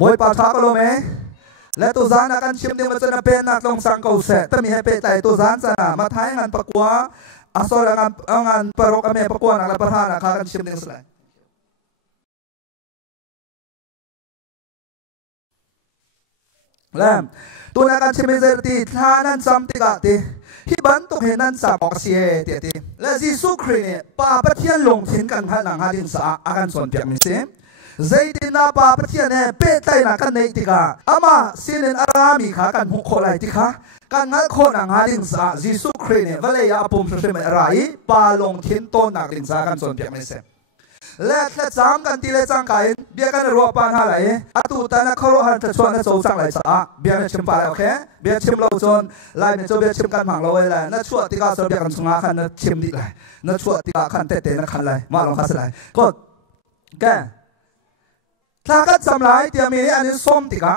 บอยปาท้าก็รู้ไหมและตัวจานนักการชิมเนี่ยมันจะน่าเป็นนักลงสังกัดเสร็จแต่มีให้เป็นแต่ตัวจานจะน่ะมาท้ายงานประกวดอาศัยงานประกวดอเมริกประกวดนักประธานนักการชิมเนี่ยสลายแล้วตัวนักการชิมเนี่ยจะตีท่านั้นซ้ำติกาตีที่บันตุกเห็นนั้นสับออกเสียตีและยิสุครีเนี่ยป้าปะเทียนลงทิ้งกันขนาดหาดินสาอาการส่วนเปียกมิเซมใจดินนาป้าปะเทียนเนี่ยเป๊ะไตนักกันในติกาอามาสินอารามีขากันหุกโคไลติกาการงัดโคนหาดินสายิสุครีเนี่ยวันเลยอาปุ่มสุดไม่ไรป้าลงทิ้งต้นนักดินสากันส่วนเปียกมิเซมและถ้าจำกันที่เลจังกันเบียกันรัวปานหาไหลอาตูตานักขรุหันจะชวนนักโจจังไหลสะเบียนชิมไปโอเคเบียชิมเราจนไล่เป็นโจเบียชิมกันผังเราไว้เลยนักชั่วที่ก้าวเสือเบียกันสงาขันนักชิมดีเลยนักชั่วที่ก้าวขันเตะนักขันเลยมาลองขันสลายก็แกถ้ากันจำไรเดี๋ยวมีอันนี้ส้มติกะ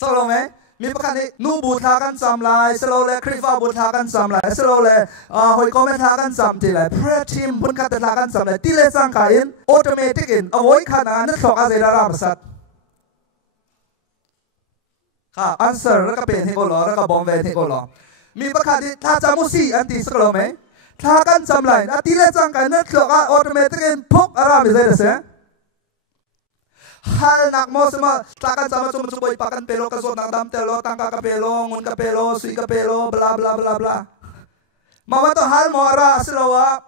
สโลไหมมีประการนี้นูบูทากันจำไรสโลเลยคริฟ้าบูทากันจำไรสโลเลยหอยก็ไม่ทากันจำทีเลยเพรสชิมพุ่นกันแต่ทากันจำเลยที่เลสังกายออโตเมติกินเอาไว้ขนาดนั้นถกอะไรราบสัตค่ะอันเซอร์แล้วก็เป็นที่กูรอแล้วก็บอมเวที่กูรอมีประการนี้ถ้าจำมุสีอันที่สโลไหมทากันจำไรนะที่เลสังกายนั้นถกออโตเมติกินพกอะไรไม่ได้เลยhal nak mau semua takkan sama cuma coba ipakan pelo kesot nak dam telo tangka ke pelo ngun ke pelo sui ke pelo bla bla bla bla mama tu hal mau ara selowa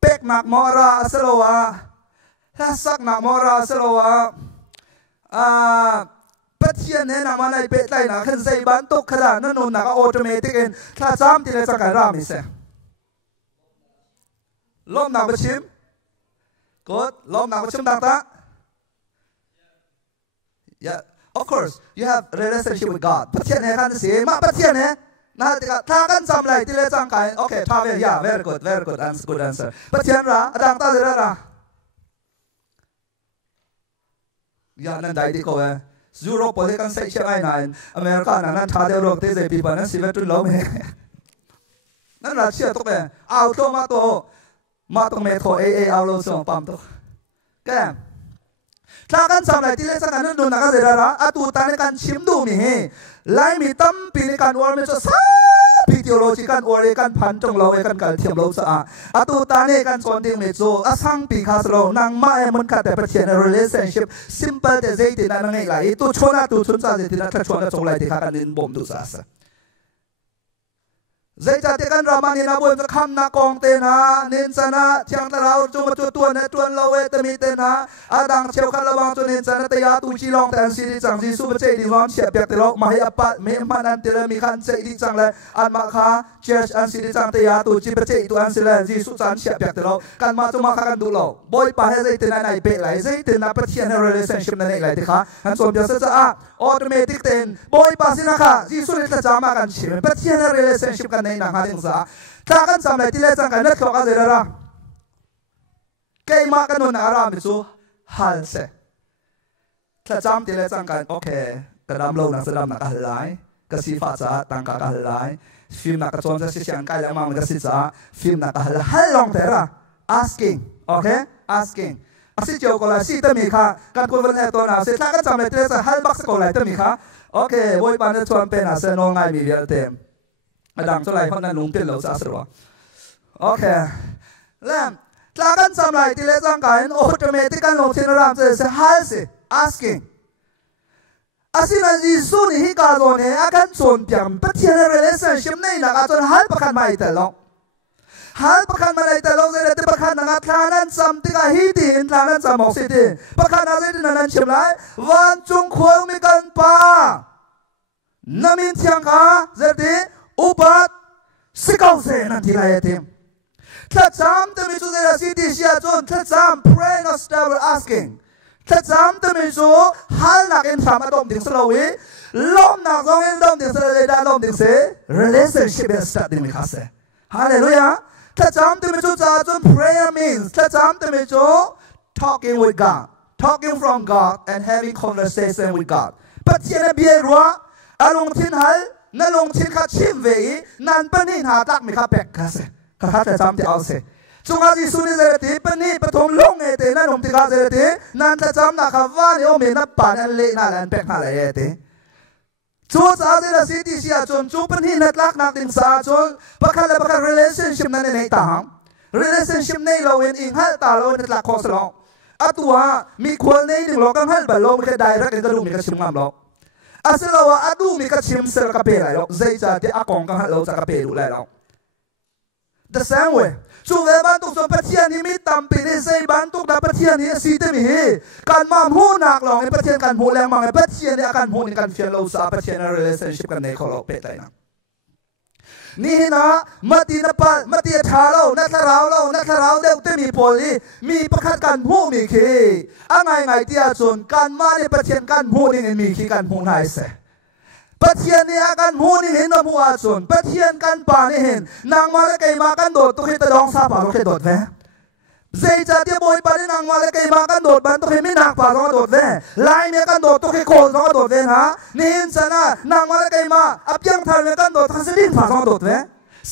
pek nak mau ara selowa lasak nak mau ara selowa petian ni nak mana ipet lain nak kan saya bantu kerana nun nak automatic kan tak jam tidak cakap ramai se lom nak bercim good lom nak bercim tak tak Yeah, of course, you have a relationship with God. ประเทศไหนกันสิมาประเทศไหนนะถ้ากันจำไรที่เลจังกันโอเคทำyeah very good answer good answer ประเทศละดังตาเดือดละอย่านั่นได้ดีกว่ายุโรปประเทศกันใส่เชื่อไอ้นายอเมริกานั่นท่าเดียวโลกที่จะปีบันนั้นสิบเอ็ดจุดล้มเองนั่นรัสเซียตกเลยเอาตัวมาตรงเมโทรเอาโลส่งปั๊มตัวแกถ้ากันจำไรที่เลสังกันนั้นดูนักเสียระอาตูตาในการชิมดูมีไล่มีตั้มปีในการวอร์มจะซาพิธีโลจิกันวอร์กันพันจงเรากันการเทียมเราสะอาตูตาในการสอนดิ้งเมโซอาสังปีคาสโลนางมามันกัดแต่ประเทศใน relationship simple แต่ใจที่นั่นง่ายๆตัวชนะตัวชุนซาที่นั่นถ้าชนะจงไรที่ขากันดินบ่มดูซาใจจัดกันรามานินาบุญจะคำนักกองเตนะนินสนะเชียงตะเราจุมาตัวเนตวนเราเวทมีเตนะอาดังเชียวขันระวังจนนินสนะตยาตูจีลองแต่สิริจังจีสุบเจดีร้อนเฉียบเปียกตะลอกมาให้อปัตเมมันอันเตระมีขันเจดีจังเลยอันมาคาเชียอันสิริจังตยาตูจีเปเจตัวอันสิเลจีสุจันเฉียบเปียกตะลอกกันมาจุมาขันดูเราบอยไปให้ใจเตนะในเปไหลใจเตนะประเทศใน relationship นั่นเองไหลที่ขาอันสมจะจะautomatic เตนบอยไปสินะค่ะจีสุริตจามากันชิมประเทศใน relationship กันในหนังหาดิงซาถ้ากันจำไรที่เลจังกันนักขวาเจริญละเกี่ยมากันนู่นอารามิจูฮัลเซถ้าจำที่เลจังกันโอเคกระดามโลนักแสดงนักฮัลไลกษีฟ้าจ้าตังกะฮัลไลฟิล์มนักจวนจะสิเสียงไกลแล้วมามันกษีจ้าฟิล์มนักฮัลฮัลลองเถอะ asking โอเค asking อาศิเจียวก็เลยสิเตมีค่ะการคุยวันนี้ตัวน่ะสิถ้ากันจำไรที่เลจังฮัลบักสก็เลยเตมีค่ะโอเคโว้ยปานจะชวนเป็นอาเซโนง่ายมีเยอะเต็มดังเท่าไรเพราะนั้นลุงเป็นเหล่าสาสระโอเคแล้วถ้ากันจำไรที่เลจังกันโอโตเมติกันลงที่นรามจะเสียฮัลสิ asking อาศินันยิสุนี่ฮิกาโดเนะอาการส่วนเปียมประเทศใน relationship ในนักอาจารย์ฮัลประกันมาอีแต่ลงฮัลประกันมาอีแต่ลงเลยแต่ประกันนักทานันจำที่กับฮิตินทานันจำออกสิทีประกันอะไรที่นั่นชิมไรวันจงควงมีกันป่าน้ำมินเทียงค่ะเจดีอุปัตสิกเอาเซนันที่ไรทีมถ้าจำจะมีจุดเดียวสิที่เชียร์จนถ้าจำ pray not stop asking ถ้าจำจะมีจุดฮัลนักอินทามอารมณ์ถึงสโลวีล้มนักร้องอินดมถึงสโลวีได้ล้มถึงเส relationship is start ถึงมีค่าเสฮาเลลูยาถ้าจำจะมีจุดจน prayer means ถ้าจำจะมีจุด talking with God talking from God and having conversation with God ปัจจัยนั้นเบียร์ว่าอารมณ์ทิ้งฮัลนั่นลงทิ้งข้าชิมเวนั่นเป็นหินหาตักมีข้าแบกข้าเสข้าจะจำที่เอาเส จุงอาจิสุนิเจติปนิปฐมลงเอเตนั่นผมติกาเจตินั่นจะจำนักขวานโยมีนับปานอันเละนั่นแหละเป็นอะไรเอติจูจ้าเจริญสิทธิเสียจนจูปนินัดลักนักดินสาจนประคันและประคัน relationship นั่นในต่าง relationship ในเราเองอิงฮัลตาเรานัดลักข้อสลองอัตัวมีคนในหนึ่งโลกันฮัลบัลโลมีกระไดรักกันกระดูมีกระชิมงามโลอาศัยเราว่าดูมีกระชิมเสกกระเปรย์ไรโลใจจะที่อากงกันฮัลโลจะกระเปรย์ดูไรโล the same way ช่วงเวลาตุกส่วนประเทศนี้มีตั้มปีนี้ใจบ้านตุกดับประเทศนี้สีเต็มหีการมาหูหนักหลงในประเทศการหูแรงมากในประเทศนี้อาการหูในการเฟียนเราสาประเทศใน relationship กันในขอเราเปิดใจนะนี่นะมาตีนับปัดมาตีชาเรานักเราเด็กเต็มมีโพลีมีประคัดการหูมีขี้ไงที่อาจนการมาในประเทศการหูนี่มีขี้การหูไหนเสประเทศนี้อาการหูนี่เห็นว่าผู้อาจนประเทศการป่านี่เห็นนางมาเลกัยมากันโดดตุกให้ตะดองซาป่าตุกให้โดดแวใจจะเดียบอยป่านี่นางมาเลกัยมากันโดดบันตุกให้ไม่หนักป่าต้องโดดแวลายเมียกันโดดตุกให้โคต้องโดดแวนะนี่เห็นซะนะนางมาเลกัยมาอับยังทันเมียกันโดดทั้งสิ้นป่าต้องโดดแว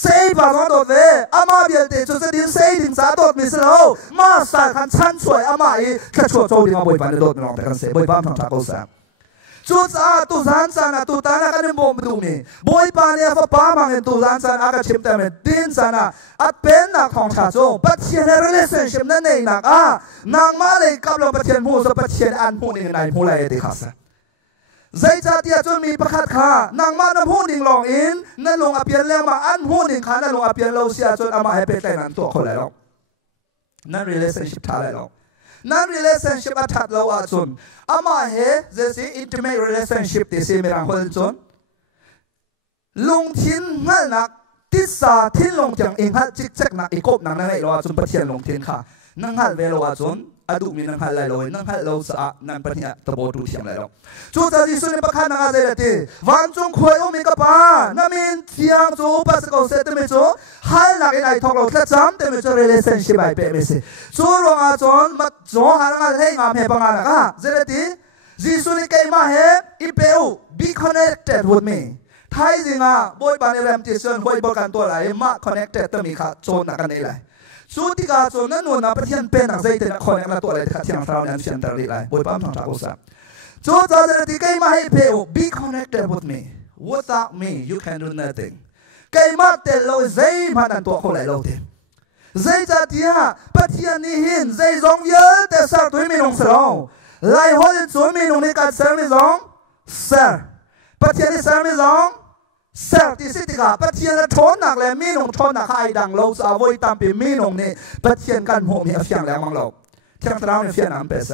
เซ่ป่าต้องโดดแวอามาเบียดเตจุดสิ้นเซ่ถึงสาโดดมิสโลมาสายขันชั้นสวยอามาอีแค่ชั่วโจดีมาบอยป่านี่โดดไม่ลองแต่กันเซ่บอยป่าทำจากกูแซมจุดตุสานสันตุตานะกันบ่มดูมีบอยปานี่ฟ้าป้ามังเห็นตุสานสันอากาศชิมแต่เมื่อดินสันอัดเป็นนักของชาโจปัจเจกใน relationship นั่นเองนักนางมาเลยกับเราปัจเจกผู้สปัจเจกอันผู้นี้ในผู้ใดที่ข้าศึกใจจัดที่จนมีประคัดข้านางมาน้ำผู้นิ่งลงอินนั่นลงอภิเษกมาอันผู้นิ่งข้านั่นลงอภิเษกเราเสียจนอามาให้เป็นแต่นั้นตัวคนแล้วนั่น relationship ท่าไรแล้วนั่น relationship อัฐัดเราอาจนอามาเฮเจสิ intimate relationship ที่สิมีรังคนจนลุงทิ้งหันนักติดสาทิ้งลงจังเองหัดจิกจักนักอีกบนักนั่นเราอาจนประเทศลงทิ้งค่ะนั่งหัดเวลาอาจนอดุมีนั่งหัดไหลลอยนั่งหัดเราสะนั่งประเทศตะโบดูเทียงไหลเราจู่จะดิสุนิประคันนักอาเจรติวันจงคอยอุมิกป้านั่นมีเทียงจู่ปัสกอเสตมิจู่หันนักในทอกเราแค่จำแต่ไม่จู่ relationship ไปเป็นไม่สิจู่รองอาจนมาจู่หันนักให้งามให้ปังนักเจรติดิสุนิเกยมาเฮอีเปล be connected with me ไทยจริงบอยปานเรมจิเซนบอยบอกกันตัวไหลมา connected ต้องมีค่ะโจนนักกันไหลสุดที่การจนนั้นนู่นนะประเทศเป็นนักใจแต่นักคนนักตัวอะไรที่ขัดเทียงเราเนี่ยเชียนตรีไรบอยปั๊มทางทางอุตสาหจุดจะได้ที่ใครมาให้เปล be connected with me without me you can do nothing ใครมาเตะเราใจมาดันตัวคนไหลเราเตะใจจะที่ประเทศนี้หินใจจงเยอะแต่สักตัวไม่ลงสลองไล่หัวจนไม่ลงในการเซอร์ไม่จงเซอร์ประเทศนี้เซอร์ไม่จงเสกที่สิทธิกาประเทศนั้นทนหนักเลยมีนงทนหนักให้ดังเราสาวไว้ตามปีมีนงนี่ประเทศกันหัวมีเฟียงแรงมังเราเที่ยงตราวนี่เฟียงน้ำเปส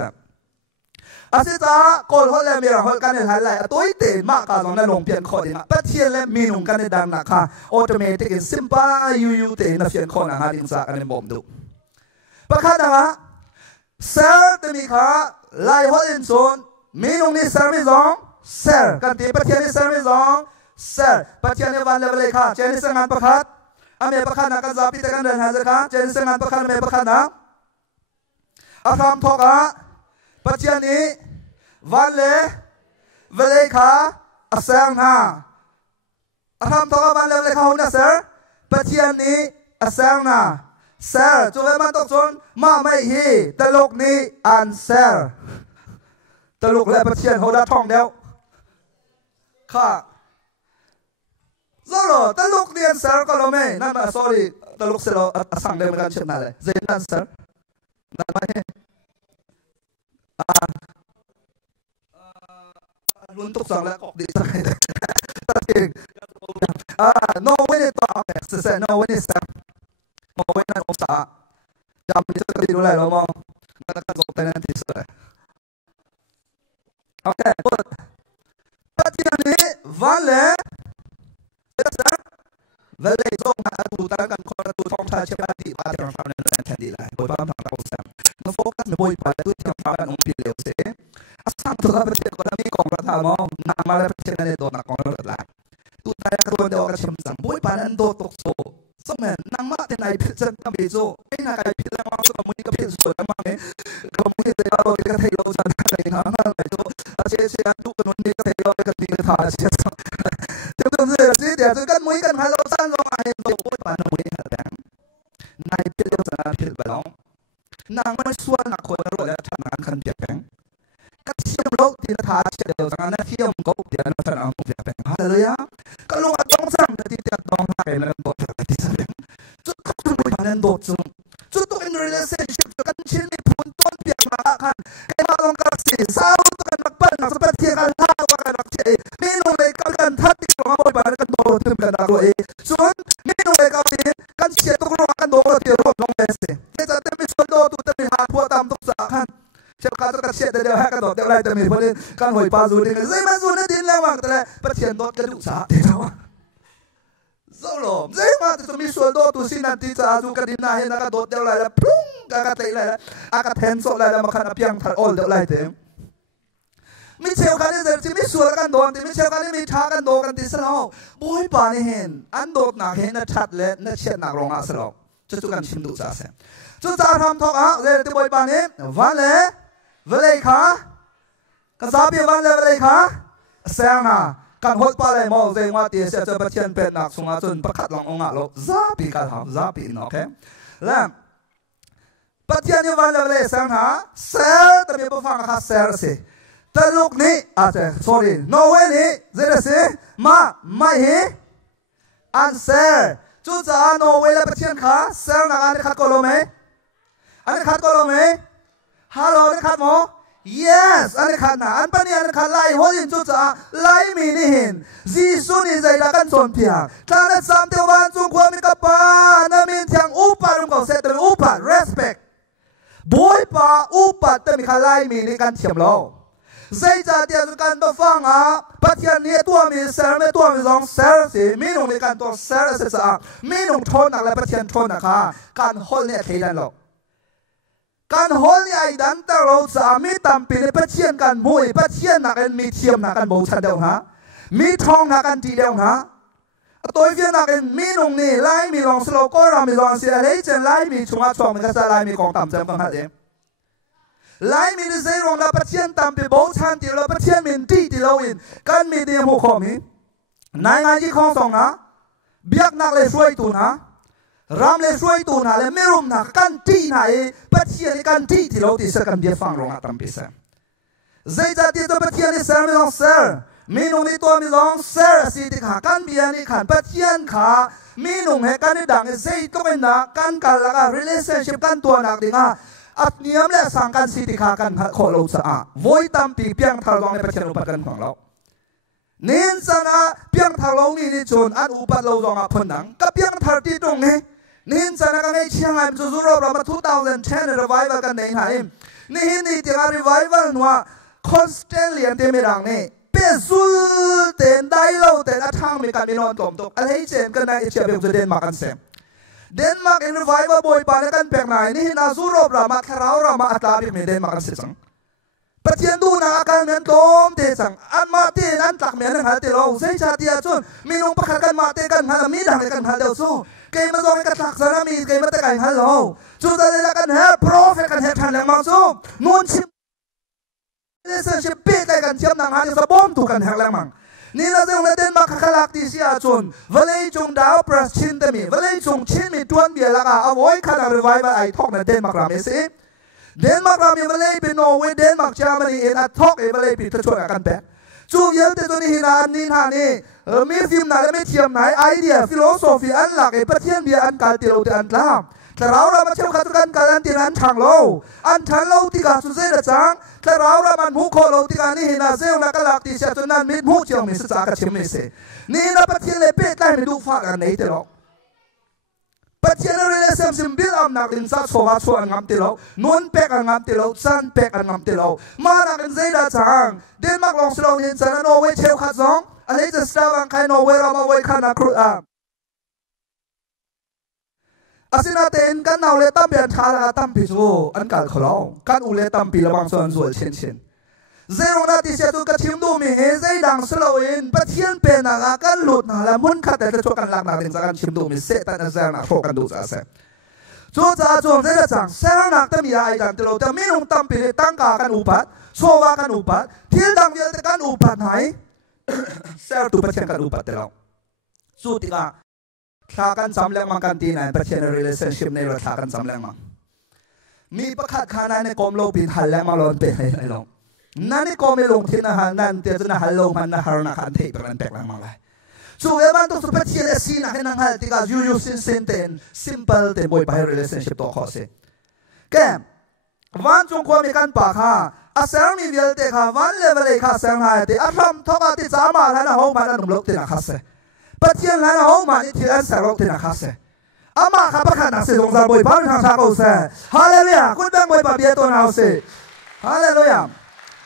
อาศัยจ้าคนคนแรงมีหลังคนกันในไทยไหลตัวอีเตมากการสอนในโรงเรียนคนนี้ประเทศแล้วมีนงกันในดังหนักค่ะออโตเมติกซิมปายูเตในเฟียงคนอาหารดินสากันในบ่มดูประคัดนะเซอร์ตัวนี้ค่ะไล่หัวอินโซนมีนงนี่เซอร์ไม่สองเซอร์กันที่ประเทศนี้เซอร์ไม่สองเซอร์ปัจจัยในวันเลเวลค่ะเจนิสงานประคัดอเมประคัดนักการพิจารณาเดินหาเจ้าค่ะเจนิสงานประคัดอเมประคัดนะอาคำทอกะปัจจัยนี้วันเลเวลค่ะอาเซงนาอาคำทอกะวันเลเวลค่ะหุ่นเซอร์ปัจจัยนี้อาเซงนาเซอร์จูเวมันตกจนมาไม่ฮีตลกนี้อันเซอร์ตลกและปัจจัยหัวดาท่องเดียวค่ะZoro, taluk niyan sir kalau may, nama sorry, taluk sila asang dahil makan siya nalay. Zainan sir, nama luntok sang lakok di sa no when it talk, sir, no when it sir, no when it usa, jam bisa kadilulay lo mo, nakakasok tayo ng tisay. Okay, pati yan vale. Vậy đây do mà tụ ta cần coi tụ phong thái chế ba tỷ ba tiền pháo nên là thành tỷ lại bồi ba thằng tao xem nó focus nó bồi ba tụi tiền pháo là ông bị liều sẽ sang tụ ta phải có đam còn là thằng mà nằm mà lại phải nên đồ nặng còn là lại tụ ta cái tôi đều cái chấm rằng bồi ba nên đồ tốc số xong rồi nằm mà thế này phải chân tâm bị số cái này cái bị là mà số muốn đi cái bị số là mà cái không muốn đi tới đâu cái thầy lâu dần cái thằng nó lại số chế ăn tụ cái muốn đi cái thầy lâu cái gì cái thằng chế tiếp tục rồi là gì để tôi cắt mũi cắt hai lâu san rồi ai tôi bôi bàn mũi hả đám này tiếp tục là โลกที่ท้าเชื่อเดียวกันนั่นเที่ยวก็เดี๋ยวนั่นเอาตัวแบบฮาเลลูยาก็ลงอัดต้องสั่งที่จะต้องหาเป็นนั่นตัวแบบที่สุดจุดทุกคนนั่นตัวจุดตัวin relationship กันชิ้นมีผลต้นเปียกมาคันไอ้มาลงกันสิสาวตัวกันนักปั้นนักสเปเทียกันท่าตัวกันนักเชยมีนุ่งเลยกันทัดที่ลงมาบนบานกันโดนถึงกันนักด้วยส่วนมีนุ่งเลยกันเชียร์ตัวลงกันโดนที่รถลงเลยสิเนี่ยจะเป็นส่วนโดนตัวเป็นหาพัวตามตุกสาคันเชื่อการจะเชียร์เดียวให้กันโดนเดี๋ยวไรจะมีคนนี้การหอยปลาสูดนี่ไม่มาสูดนี่ดินแล้วว่างแต่ประเทียนโดนกระดูกสาเดี๋ยวSolo, saya mah tu mi sueldo tu si nanti caaju kadina he nak dot jauh lagi, plung kakak teh lagi, akak tensok lagi makan apa yang thar all jauh lagi tu. Mi cewek kali jadi mi suel kan don, mi cewek kali mi thar kan don kan tisalo, boy pani hen, an dot nak hen nak chat le, nak chat nak rong asalo, cucu kan cimdu jasa. Cucu ram thok ah, jadi boy pani, vale kah, kasabi vale kah, sayangกันหดปลาเลยมองเรื่องว่าที่เสียจะประเทศเป็นหนักสงฆ์จนประคัดหลังองค์เราซาปีกันหาซาปีนโอเคแล้วประเทศนี้วันเลยสังหาเซลแต่ไม่พูดฟังค่ะเซลสิแต่ลูกนี้อาจจะ sorry โนเวนี่เจอสิมาไม่เห็นอันเซลจู่จ้าโนเวลประเทศค่ะเซลนักอันนี้ขัดกลมไหมอันนี้ขัดกลมไหมฮัลโหลนี่ขัดมั้งYes, ane khana, anpani ane khalai hodin chucha, lai mi ni hin. Jisu ni zai la kan son pia. Tana samte wan chung khwa mi ka pa, na min thiang upa rum ko set mi upa, respect. Boy pa upa te mi khalai mi ni kan thiam lo. Zai cha tia chu kan ba fang a, pathian ni tua mi ser me tua mi zong ser si, mi nong ni kan to ser se sa. Mi nong thon nak la pathian thon nak ha, kan hol ni theilan lo. การฮอลนี่ไอ้ดันแต่เราสามีตามปีในประเทศกันมวยประเทศนักกันมีเทียมนักกันโบชันเดียวนะมีทองนักกันทีเดียวนะตัวเวียนนักกันมีนงนี่ไล่มีลองสโลก็เรามีลองเสียเลยเจนไล่มีชุมชนมันก็จะไล่มีกองต่ำจำกันฮะเองไล่มีในใจรองเราประเทศตามปีโบชันที่เราประเทศมีที่ที่เราอินกันมีเดียหัวข้อมีนายงานที่คลองสองนะเบียกนักเลยช่วยตัวนะรำเลยช่วยตัวนะเลยไม่รู้นะกันที่ไหนประเทศกันที่เราที่สักกันเบียฟังร้องตามพิเศษใจจะที่ตัวประเทศนี้เซอร์ไม่ลองเซอร์มีนุ่งนี่ตัวไม่ลองเซอร์สิที่ขากันเบียนี่ขันประเทศขามีนุ่งให้กันนี่ดังใจตัวเป็นนักกันกันละกัน relationship กันตัวนักดีนะอัดเนียมและสังกันสิที่ขากันขอเราสะอาดโวยตามปีเพียงทารองในประเทศอุปกันของเราเน้นสังอาเพียงทารองมีนิจนอันอุปเราลองพนังกับเพียงทารที่ตรงนี้นี่สันกันในเชียงรายมันจะรู้เรามา2010 revival กันในไหนนี่นี่ที่การ revival นัว constantly อันเดียไม่ดังนี่เป็นสู้เต้นได้เราเต้นทางมีการมีนอนตบอะไรเช่นกันในเอเชียเป็นจะเดนมาร์กกันเสียเดนมาร์กใน revival บ่อยปานกันแปลกไหนนี่น่าสู้เรามาแค่เรามาอัตราเป็นเดนมาร์กกันเสียจังประเทศดูนะการเมืองโตมเตจังอันมาเตอันตักเมียนหาเตเราใช้ชาติอาจุนมีนุ่งประคักันมาเตกันหามีดังกันหาเดียวสู้เกมมาลงกันตักสามีเกมมาตะไคร้ฮัลโหลจู่จะได้กันแฮปโปรเฟกันแฮปทันแรงมาสู้นุ่นชิมเรื่องเชื่อปีได้กันเชื่อมนางหาจะสะบอมถูกกันแฮปแรงมังนี่เราจะลงเดินมาขลักที่เสียจุนเวลาจงดาวปรัชชินเตมีเวลาจงชินมีทวนเบียร์ละกันเอาไว้ขนาดรีไวฟ์ไอ้ทอกในเดินมากราเมสิเดินมากรามีเวลาเป็นโนเวเดินมากเชื่อมันเองอัดทอกเอเวลาเป็นช่วยกันแบกจูเยอะแต่ตัวนี้นานนี่ฮานี่มีฟิล์มไหนและไม่เทียมไหนไอเดียฟิโลโซฟีอันหลักไอ้ประเทศเบียอันการตีเราแต่อันล่ามแต่เรามาเชื่อขัดกันการตีนั้นทางเราอันทางเราที่การสุดเสียจังแต่เรามันหูโคเราที่การนี่น่าเสียงนักหลักที่เสียจนนั้นมิดหูเจียวมิสจากกับเชื่อมิสนี่นะประเทศเลยเป็ดได้ไม่ดูฟ้ากันไหนแต่เราประเทศเราเลยเสียมสิมบิลอัมนักอินซัดโซวาโซอันงามตีเรานวลเป็กอันงามตีเราซันเป็กอันงามตีเรามานักอินเซดาจังเดนมาร์กลองสโลนินซันโนเวเชลขัดซองอะไรจะสตาร์วังใครโนเวรามาไว้ขนาดครูอาศินาเต็นกันเอาเลยตั้มเปลี่ยนชาละตั้มพิจูอันการขลองกันอุเลตั้มปีละบางส่วนส่วนเช่นเช่นเจ้าหน้าที่เสียตัวกระชิมดูมีเฮเจดังสโลอินประเทศเป็นอะไรกันหลุดนะแล้วมุนขัดแต่จะชกกันหลักหนักถึงจะกันชิมดูมีเสตันเจ้าหน้าชกกันดูจะเสจู่จ้าจู่เจ้าจังเจ้าหน้าที่มีอะไรกันตัวแต่ไม่ลงตั้มปีตั้งกากันอุปัตโซวากันอุปัตที่ดังเดียวแต่กันอุปัตไหนเจ้าตัวประเทศกันอุปัตเราจู่ที่กันถ้ากันจำแรงมันกันที่ไหนประเทศใน relationship ในเราถ้ากันจำแรงมันมีประคัดขนาดในกรมโลกบินหันแรงมาล้นเป็นอะไรเรา นั่นนี่ก็ไม่ลงที่นะฮะนั่นเดี๋ยวจะนะฮัลโหลมันนะฮาร์นักอันเทปกันแปลกหลังมาเลยส่วนบ้านตัวสุภาพที่เลสีนะให้นางฮัลที่ก็ยูสินเต็น simple เต็นบ่อยไป relationship ตัวข้อเสียแกวันจงความมีการปากฮะอาเซลมีเวลเตะค่ะวันเลเวลค่ะเซลหายเตะอาทำทอกติสามาแล้วนะห้องมันนุ่มลุกเตะนะคะเสปัจเจียนแล้วนะห้องมันที่อันเซลลุกเตะนะคะเสอามาข้าพเจ้านักสื่อสงสารบ่อยพันทางชาโกเสฮาเลลูยาคุณแบงบ่อยปะเบียตัวเราเสฮาเลลูยา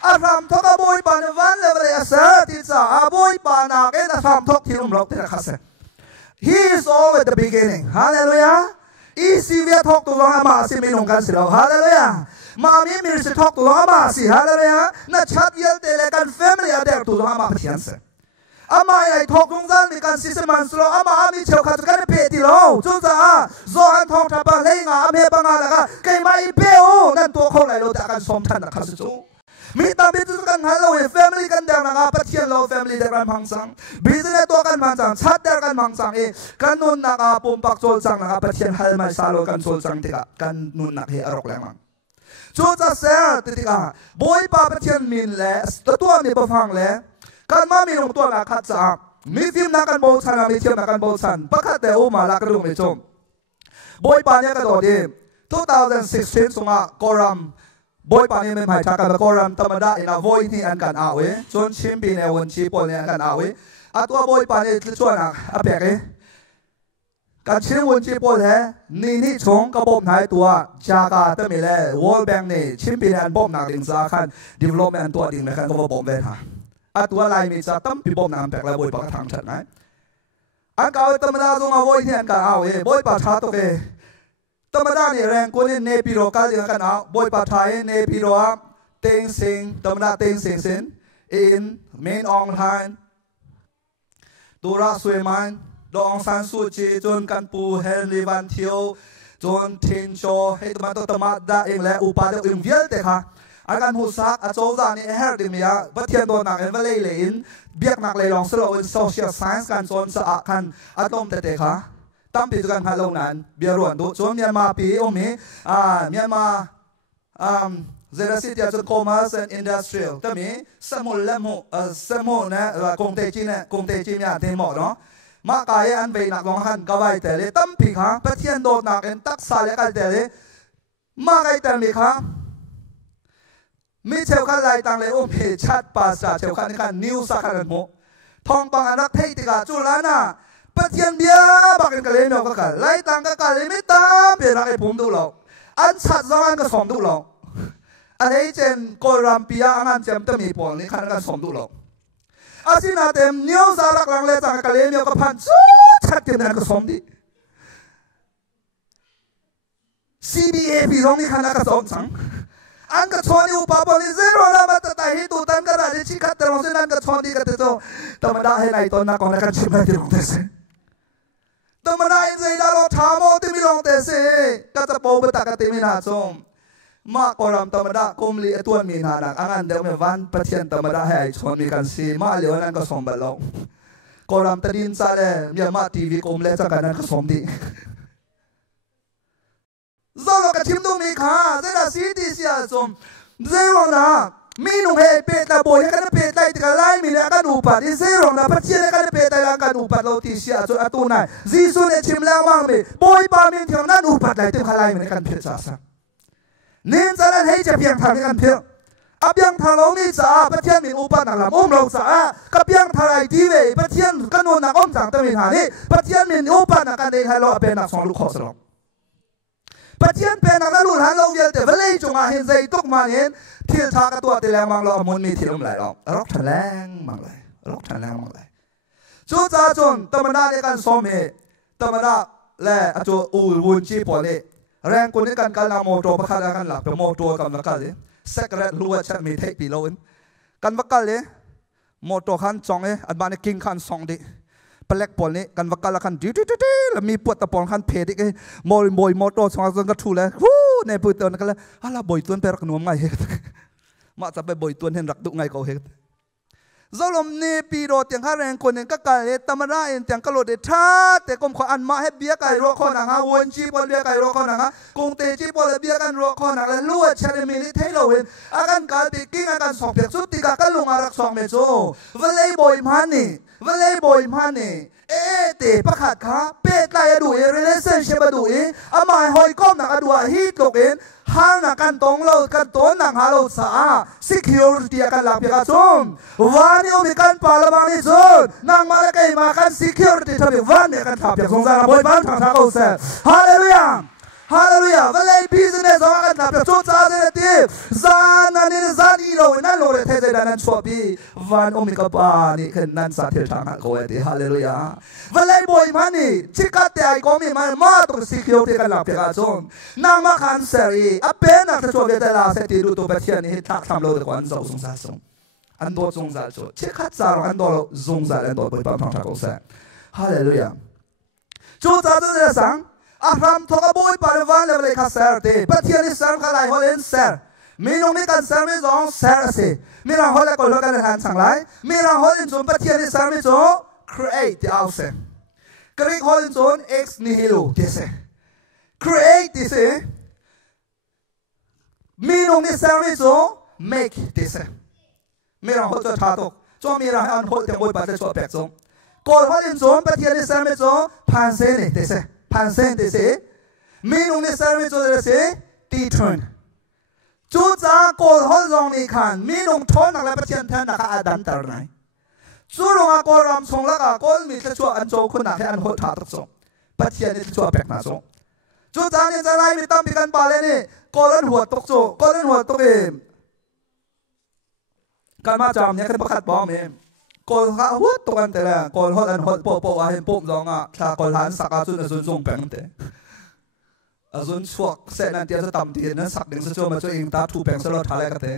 อาทำทอกบ่อยปานวันเลเวลอาเซลติสาบ่อยปานักเอ็นอาทำทอกที่นุ่มลุกเตะนะคะเส He is always the beginning ฮาเลลูยาอีซีเวียทอกตัวอามาสิไม่ลงกันสิเราฮาเลลูยามามีมิริสทอกตัวอามาสิฮาเลลูยานัดชัดเยลเตเลกัน family อาเด็กตัวอามาเพียงเสอามาไอ้ทอกตรงนั้นมีการซิสมันสโลอามามีเชี่ยวขัดกันเพติโลจุดจ้าโซอันทองทับเลยงาเมบังอาละก็เกยมาอีเปโอนั่นตัวเขาไหลโลจากการสมทันนะครับสุมีตาบิดกันฮัลโหล family กันเดียวนะครับปัจเจียนโล family เดียวกันพังสัง business ตัวกันพังสังชัดเดียวกันพังสังกันนุนนะครับปุ่มปักโซลสังนะครับปัจเจียนฮัลมาซาโลกันโซลสังติกะกันนุนนักเฮอรกแรงมั้งจุดจ้าเสียติกะบอยป้าปัจเจียนมินเล่ตัวมีประฟังเล่กันมามีลงตัวนักขัดสังมีฟิล์มนักการโบชันมีเที่ยวนักการโบชันประกาศแต่อุมาลักกระดุมไม่จมบอยป้าเนี่ยก็ตัวดี2016ส่งอ่ะกอรัมบอยปานี่ไม่หมายถึงการกอรัมธรรมดาอินาโวยนี่อันกันเอาไว้จนชิมปีในวันชีปนเนี่ยอันกันเอาไว้ตัวบอยปานี่ช่วยนะอาเปียกการชิมวันชีปนเนี่ยนี่ชงกระบอกไหนตัวจากาตั้งมีเลยวอลแบงนี่ชิมปีในอันบอกนักดิ่งสาขัน development ตัวดิ่งในการกระบอกเลยฮะตัวลายมีจะตั้มปีบอกนักแปลกแล้วบอยปาทำชัดไหมอันเก่าธรรมดาส่งเอาไว้ที่อันกันเอาไว้บอยปาชาตัวเองธรรมดาเนี่ยแรงคนเนี่ยเนปิโรกันอย่างกันเอาบอยปัทไทยเนปิโรเต็งสิงธรรมดาเต็งสิงสินอินเมนอองไทน์ตุระสวยมันดองซันซูจีจนกันปูเฮนริวันเทียวจนทินโชให้ธรรมะธรรมะได้เองและอุปาเดอิมเวลเตค่ะอาการหูซักอาโจจานี่เฮร์ดิมีอะบัดเทียนตัวหนักเอ็นว่าเลยอินเบียกหนักเลยลองสโลว์อินโซเชียลไซน์กันจนสะอาดกันอะตอมเตะค่ะตั้มปีกันฮัลโหลนั้นเบียร์รวนดูส่วนเมียนมาปีโอมีเมียนมาเซราซิตี้จุดคอมเมอร์สและอินดัสทรีตั้มมีสมุนและสมุนนะคงเตจิเนี่ยคงเตจิเนี่ยเทมอเนาะมากายอันเป็นนักลงหันกวายแต่เลยตั้มปีค่ะประเทศโดนนักเอ็นตักสายกันแต่เลยมากายแต่มีค่ะมีเชลคันไล่ต่างเลยโอมีชัดภาษาเชลคันนี่กันนิวสักกันหมดทองปังอันรักเทติกาจุลานะปัจเจียนเบียบักกันกันเลยเนาะก็กันไล่ต่างกันกันเลยไม่ตามเปลี่ยนอะไรผมดูหรอกอันชัดสองอันก็สมดูหรอกอะไรเจนกอรัมเปียอันเจมจะมีผลนี่ขันกันสมดูหรอกอาชีพนาเต็มเนี้ยสารักหลังเลยต่างกันเลยเนาะก็พันสู้ชัดเจนก็สมดี CBA พี่น้องนี่ขันกันสมสังอันก็ชวนอยู่ป่าบริเซโรนะมาแต่ที่ตัวตันก็ได้ชิคัดแต่เราเส้นนั้นก็ชวนดีกันตัวธรรมดาให้ในตอนนักของนักการชิมให้ที่ลงเตะธรรมดาอินเดียเราทำโมที่มีลงเตะก็จะโปรเบตักติมีนาจงมากกว่าธรรมดาคุมลีตัวมีนาดักอันเดียวไม่วันประเทศธรรมดาให้ชวนมีกันซีมาเหลียวนั้นก็สมบัติเรากอรัมตดินซาเลมีมาทีวีคุมเล่จากนั้นก็สมดีZolo ka chim tu mi kha zera city sia som zero na mi nu he pe ta boy ka na pe tai ka lai mi na ka nu pa di zero na pa chie ka na pe tai ka nu pa lo ti sia so atu nai jisu ne chim la wang me boy pa min thiam na nu pa lai te ka lai mi kan phe sa sa nin sa nan hei che piang thang kan phe a piang thang lo mi sa pa thian min u pa na lam om lo sa ka piang thang ai ti ve pa thian ka nu na om sang ta mi ha ni pa thian min u pa na ka dei hai lo a pe na song lu kho sa loปัจจัยเป็นนักลุ่นฮัลโหลเยลแต่เวลาจงอาเห็นใจตกมาเห็นที่ทากตัวตีแรงมังเรามันมีที่ลมไหลเรารกแถลงมังไหลรกแถลงมังไหลจู่จ้าจนธรรมดาในการสมัยธรรมดาและจู่อูวุ่นจีปอเลยแรงคนในการการนำโมโตประคากันหลับเป็นโมโตกันวักกันเลยเซกเรตรู้ว่าจะมีเทคปีโลนกันวักกันเลยโมโตขันจองเลยอันบ้านกินขันสองดิเปล็กปนนี้กันวักกันละกันดิ้แล้วมีปวดตะปอนขันเพดิกโมยโมโตสองคนก็ถูเลยวู้ในพูดตัวนั้นกันเลยฮัลโหลบ่อยตัวเป็นรักหนุ่มไงเฮ็ดมาจะไปบ่อยตัวเห็นรักดุไงเขาเฮ็ด Zolom ne piro tiang hareng konen kakale tamara en tiang kalo de ta te kom ko an ma he bia kai ro ko na nga won chi pol bia kai ro ko na nga kong te chi pol bia kan ro ko na la lu chare mi ni thei lo wen akan kal ti king akan sok pek su ti ka kalung arak sok me cho valei boy mani te pakhat kha pe tai du relationship du amai hoi kom na adua hi token hang na kan tong lo kan ton nang halo sa security akan lap ya chom wani o kan palabang ni zon nang mala kai ma kan security thabi wan ne kan thap ya song sa boy ban thang tha ko se hallelujah valai business o kan thap ya cho cha de ti zan na ni zan i lo na lo re the de dan chwa bi wan o mi ka pa ni kan nan sa the thang ko ti hallelujah valai boy mani chika te ai ko mi ma to security kan lap ya chom nang ma kan seri a pe na ta cho ve de la se ti lu to ba thian ni thak tham lo de kwan zo song sa song an do zong za cho chika za ro an do lo zong za an do boy ban thang tha ko se hallelujah cho za de sang Ahram thoka boy parivan level ka ser te pathian ni ser khalai holen ser minung ni kan ser mi zong ser se mira hole ko lo kan han sang lai mira holen zum pathian ni ser mi zo create the house Greek holen zon ex nihilo dese create dese minung ni ser mi zo make dese mira hol to tha to zo mira han hol te boy pa te so pek zong ko holen zon pathian ni ser mi zo phan se ne dese Pansen de se, minung ni serve cho de se, ti turn. Chu cha ko hol zong ni khan, minung thon nak la pathian than nak adan tar nai. Chu rong a ko ram song la ka ko mi te chu an cho khun nak he an hol tha tak so. Pathian ni chu pek na so. Chu cha ni cha lai mi tam pi kan pa le ni, ko lan huat tok cho, ko lan huat tok e. Kan ma jam ne kan pakhat bom me. Kol ha hut to kan tela kol hot an hot po a hen pom zonga tha kol han saka chun azun song peng te azun chuak se nan tia sa tam ti na sak ding sa cho ma cho ing ta thu peng sa lo tha le ka te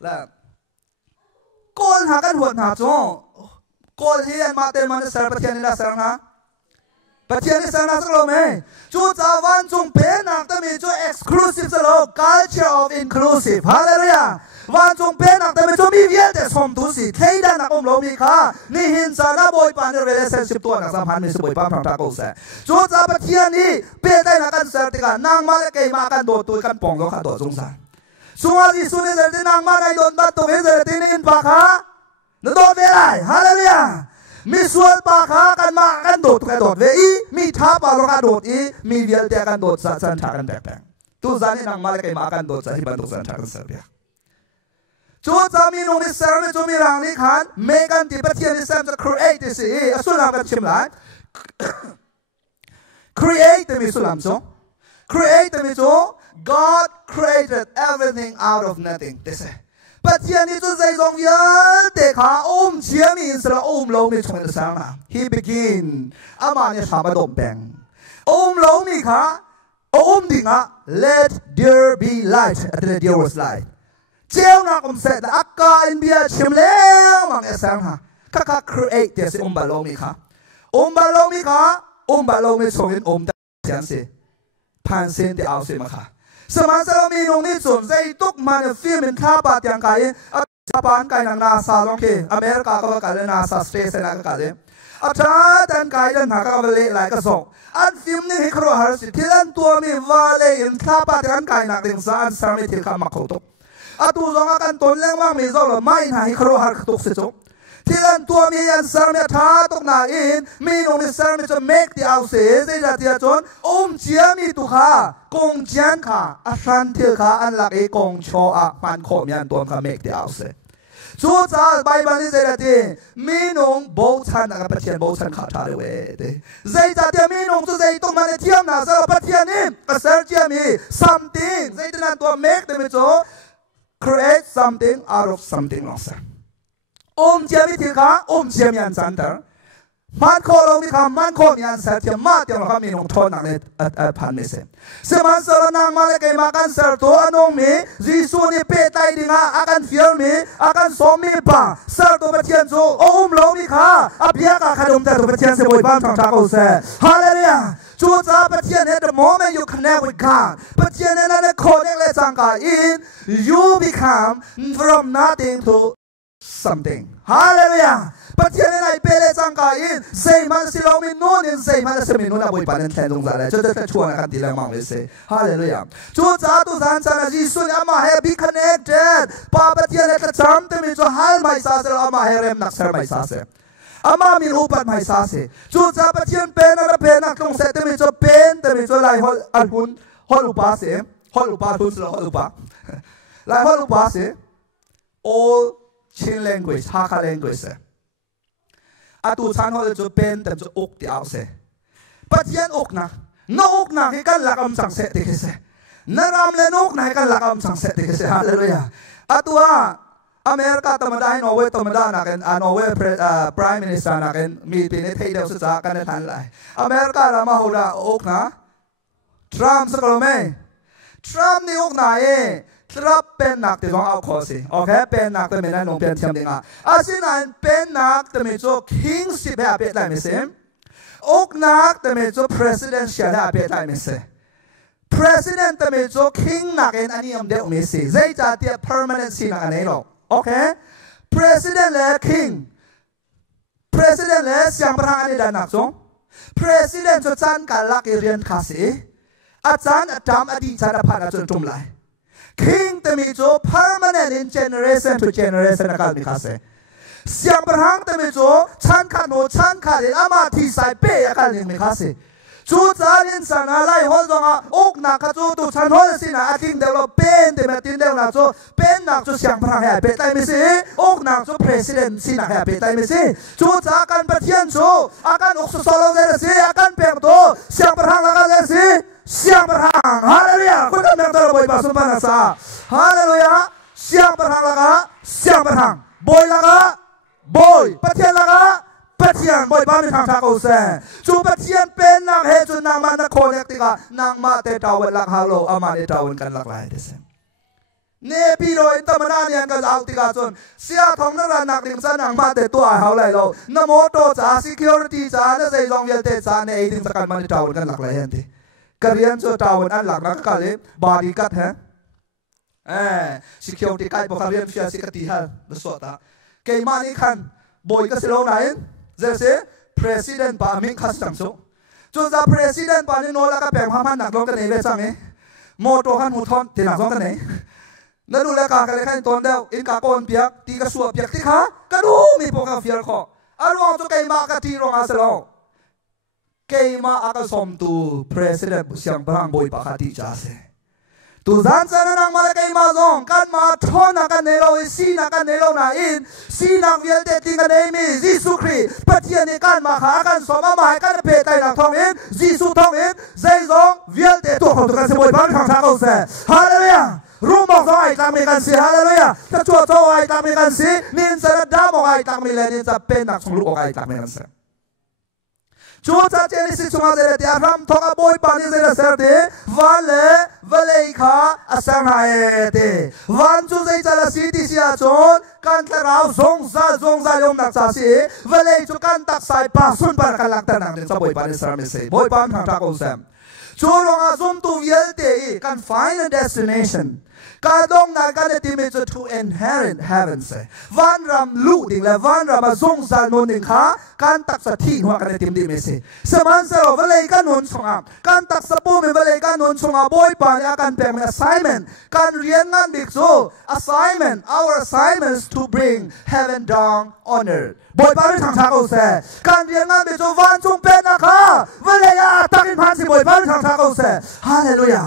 la kol ha kan hot na cho kol hi an ma te man sar pathian la sar na pathian ni sar na sa lo me chu cha wan chung pe nak ta mi cho exclusive sa lo culture of inclusive hallelujah Wan chung pe nak te me cho mi viel te som tu si thei da nak lo mi kha ni hin sa na boy pan relationship to nak sam han mi se boy pan thang ta ko se chu cha pathian ni pe dai na kan ser ti ka nang ma le ke ma kan do tu kan pong lo kha do chung sa sunga ji su ne de nang ma dai don ba to he de ti ni in pa kha no do de lai hallelujah mi sual pa kha kan ma kan do tu ka do ve i mi tha pa lo ka do i mi viel te kan do sa san tha kan pek pek tu za ni nang ma le ke ma kan do sa hi ban do san tha kan ser pek Chu cha mi nong ni ser me chu mi rang ni khan me kan ti pathian ni sam cha create si asulam kan chim lai create mi sulam so create mi cho God created everything out of nothing this pathian ni chu zai zong ya te kha chia mi in sra lo mi chong de sang na he begin ama ni sa ma dom bang lo mi kha dinga let there be light and there was light Jeo na kum set da akka in bia chim le mang esang ha ka create de se balo mi kha balo mi chong in da jian se pan sen de ao se ma kha sama sa mi nong ni zum zai tuk man film in kha pa tyang kai a japan kai nang na sa long ke america ka ka le na sa space na ka le a tha dan kai dan ha ka le lai ka song an film ni khro har si thilan tua mi wa le in kha pa tyang kai na ding sa an sa mi thil kha ma kho tok Atu zonga kan ton leng mang mi zo lo mai na hi khro har tok se chok tilan tua mi an sar me tha tok na in mi nong ni sar me to make the house ze da tia chon chia mi tu kha kong jian kha a san thil kha an lak e kong cho a man kho mi an ton kha make the house chu cha bai ban ni ze da ti mi nong bo chan na ka pathian bo chan kha tha le we de zai da tia mi nong chu zai tok ma le thiam na sa pathian ni a sar chia mi something zai da to make the mi cho create something out of something else. Chia mi thil kha chia mi an san tar. Man kho lo mi kha man kho mi an sar thia ma tiang lo kha mi nong thon nak le phan me se. Se man sar nang ma le ke ma kan sar to anong mi Jisu ni pe tai dinga akan fiel mi akan som mi pa sar to pathian zo lo mi kha abia ka khadum ta to pathian se boy ban thang tha ko se. Hallelujah. Chu cha pathian at the moment you connect with God pathian na le connect le chang ka in you become from nothing to something hallelujah ประเทศไหนเปรจังกาอินเซมันสิเราไม่นู้นเซมันสิไม่นู้นนะบุยปานนั้นแทนตรงนั้นเลยจะชวนกันทีละมั่งเลยเซ hallelujah จู่จ้าตุสันสันยิสุนอามาเฮบี connected ป้าประเทศนั้นก็จำแต่มีจู่ฮัลไม่ซาเซอามาเฮเรมนักเซอร์ไม่ซาเซอามามีรูปปัดไม่ซาเซจู่จ้าประเทศเป็นอะไรเป็นนักตรงเซแต่มีจู่เป็นแต่มีจู่ไล่ฮอลอันหุ่นฮอลอุปาเซฮอลอุปาทุนสละฮอลอุปาไล่ฮอลอุปาเซ all chin language ฮาคา language อาตูชันเขาจะเป็นแต่จะอกที่เอาเสปัจจัยอกนะนอกนะให้กันหลักอำสังเสติเสนรำเลยนอกนะให้กันหลักอำสังเสติเสฮาเลลูยาอาตัวอเมริกาธรรมดานอร์เวย์ธรรมดานักนอร์เวย์prime minister นักนมีปีนี้ที่เดียวสุดท้ายกันทันเลยอเมริกาเรามาหัวเราอกนะทรัมป์สักคนไหมทรัมป์นี่อกนะทรัมป์เป็นนักที่ต้องเอาข้อสิโอเคเป็นนักที่ไม่ได้ลงเป็นเทียมดิ่งอาศินันเป็นนักที่มีโจ kingship ให้เป็นได้ไหมสิอกนักที่มีโจ presidential ให้เป็นได้ไหมสิ president ที่มีโจ king นักอันนี้ยังเดียวไม่สิใจจะเทียบ permanency นักอันนี้หรอกโอเค president และ king president และเสียงประธานอันนี้ได้นักจง president จะจันการลักเรียนข้าสิอาจารย์จำอดีตชาติพันธุ์จนจุ่มไหลKing แต่มีโจ permanent in generation to generation นักการมีข้าเสเสียงประหังแต่มีโจชันขันโหชันขันอามาที่สายเปย์นักการมีข้าเสจูจารินสันอะไรหัวจงอ่ะอกนักจูตุชันหัวสินะทิ้งเดียวเราเป็นแต่ไม่ทิ้งเดียวนะโจเป็นนักจูเสียงประหังให้เป็นได้ไหมสิอกนักจู president สินะให้เป็นได้ไหมสิจูจากกันประเทศโจอาการอกสุดโซโล่เลยสิอาการเปลี่ยนตัวเสียงประหังนักการเลยสิเสียงประหังฮาเลลูยาคุณกำลังจะระบายภาษาพนักษาฮาเลลูยาเสียงประหังละกะเสียงประหังบอยละกะบอยประเทศละกะประเทศบอยบ้านในทางชาโกเซจูประเทศเป็นนักเฮจุนางมันนักโคเนติกะนางมาเตตาวันลักฮาโลอามาเตตาวันกันลักหลายเดสเนปีโรอินตมันานยังกันเอาติกาจนเสียทองนั่นละนักลิมซานางมาเตตัวเขาเลยโลนโมโตจ่า security จ่าเนี่ยใจลองเยลเตจ่าเนี่ยไอ้ดิ้งสกัดมันเตตาวันกันลักหลายเห็นทีการเรียนจะตาวันอันหลักนักการเลยบาดีกัดฮะsecurity ใกล้พอการเรียนฟิสิกส์ที่ฮะนั่นสุดท้ายเกี่ยมานี่คันบอยก็เสียลงไหนเจสซี่ president ป่ามิงคัสจังโซจนจะ president ป่านี่โนล่าก็แบ่งความหนักลงกันเองเลยจังเองโมโตขันหูทอนที่หนักลงกันเองนั่นดูแลการกันเลยขันตอนเดียวอินกาโกนเปียกตีกระสวบเปียกที่ขาก็ดูมีพวกเขาเฟียร์ขออารมณ์จะเกี่ยมากระตีรองอาเซลเกี่ยมาอากาศสมตู president เสียงพลังบอยปากติจ่าเสตูจันทร์นังมาเลยเกี่ยมาซองกันมาทอนนักกันเนโรซีนักกันเนโรนาอินซีนักเวลเตติงกันเนมิยิสุครีปฏิญาณกันมาหากันสมมาให้กันเพตายนักทองอินยิสุทองอินใจซองเวลเตตัวของตัวกันเสบอยบ้านทางชาเขาเสฮาเลลูยารูบอกซองไอ้ตังมีกันสิฮาเลลูยาถ้าชัวโตไอ้ตังมีกันสินินจะด่าบอกไอ้ตังมีเลยนินจะเป็นนักสงลูกไอ้ตังมีกันสิจูจ้าเจนิสิชมาเดลที่อารัมทอกบอยปานิเซลเซอร์ดีวันเล่วันเล่ข้าอาศัยหายเตวันจูใจจะละสิทิเสียจนกันตราวซงซาลงนักซาสีวันเล่จูกันตักสายป้าสุนปาร์กันลักตานังเดนซาบอยปานิเซลเมสบอยปามทางทางอุเซมจูลงอาซุมตูเยลเตอีกัน final destinationการดงนักการที่มีจุด to inherit heaven เสวันรำลูดิ่งและวันรำมาส่งสารนุนดิ่งข้าการตักสถีหัวการที่มีไม่เสสมันเสรวันเลยการนุนชงอ่ะการตักสปูมีวันเลยการนุนชงอ่ะบอยปานอาการเป็น assignment การเรียนงานบิ๊กโซ assignment our assignment is to bring heaven down on earth บอยปานไม่ทางชาโกเสการเรียนงานบิ๊กโซวันจงเป็นนะคะวันเลยตักอินพันสิบอยปานไม่ทางชาโกเสฮาเลลูยา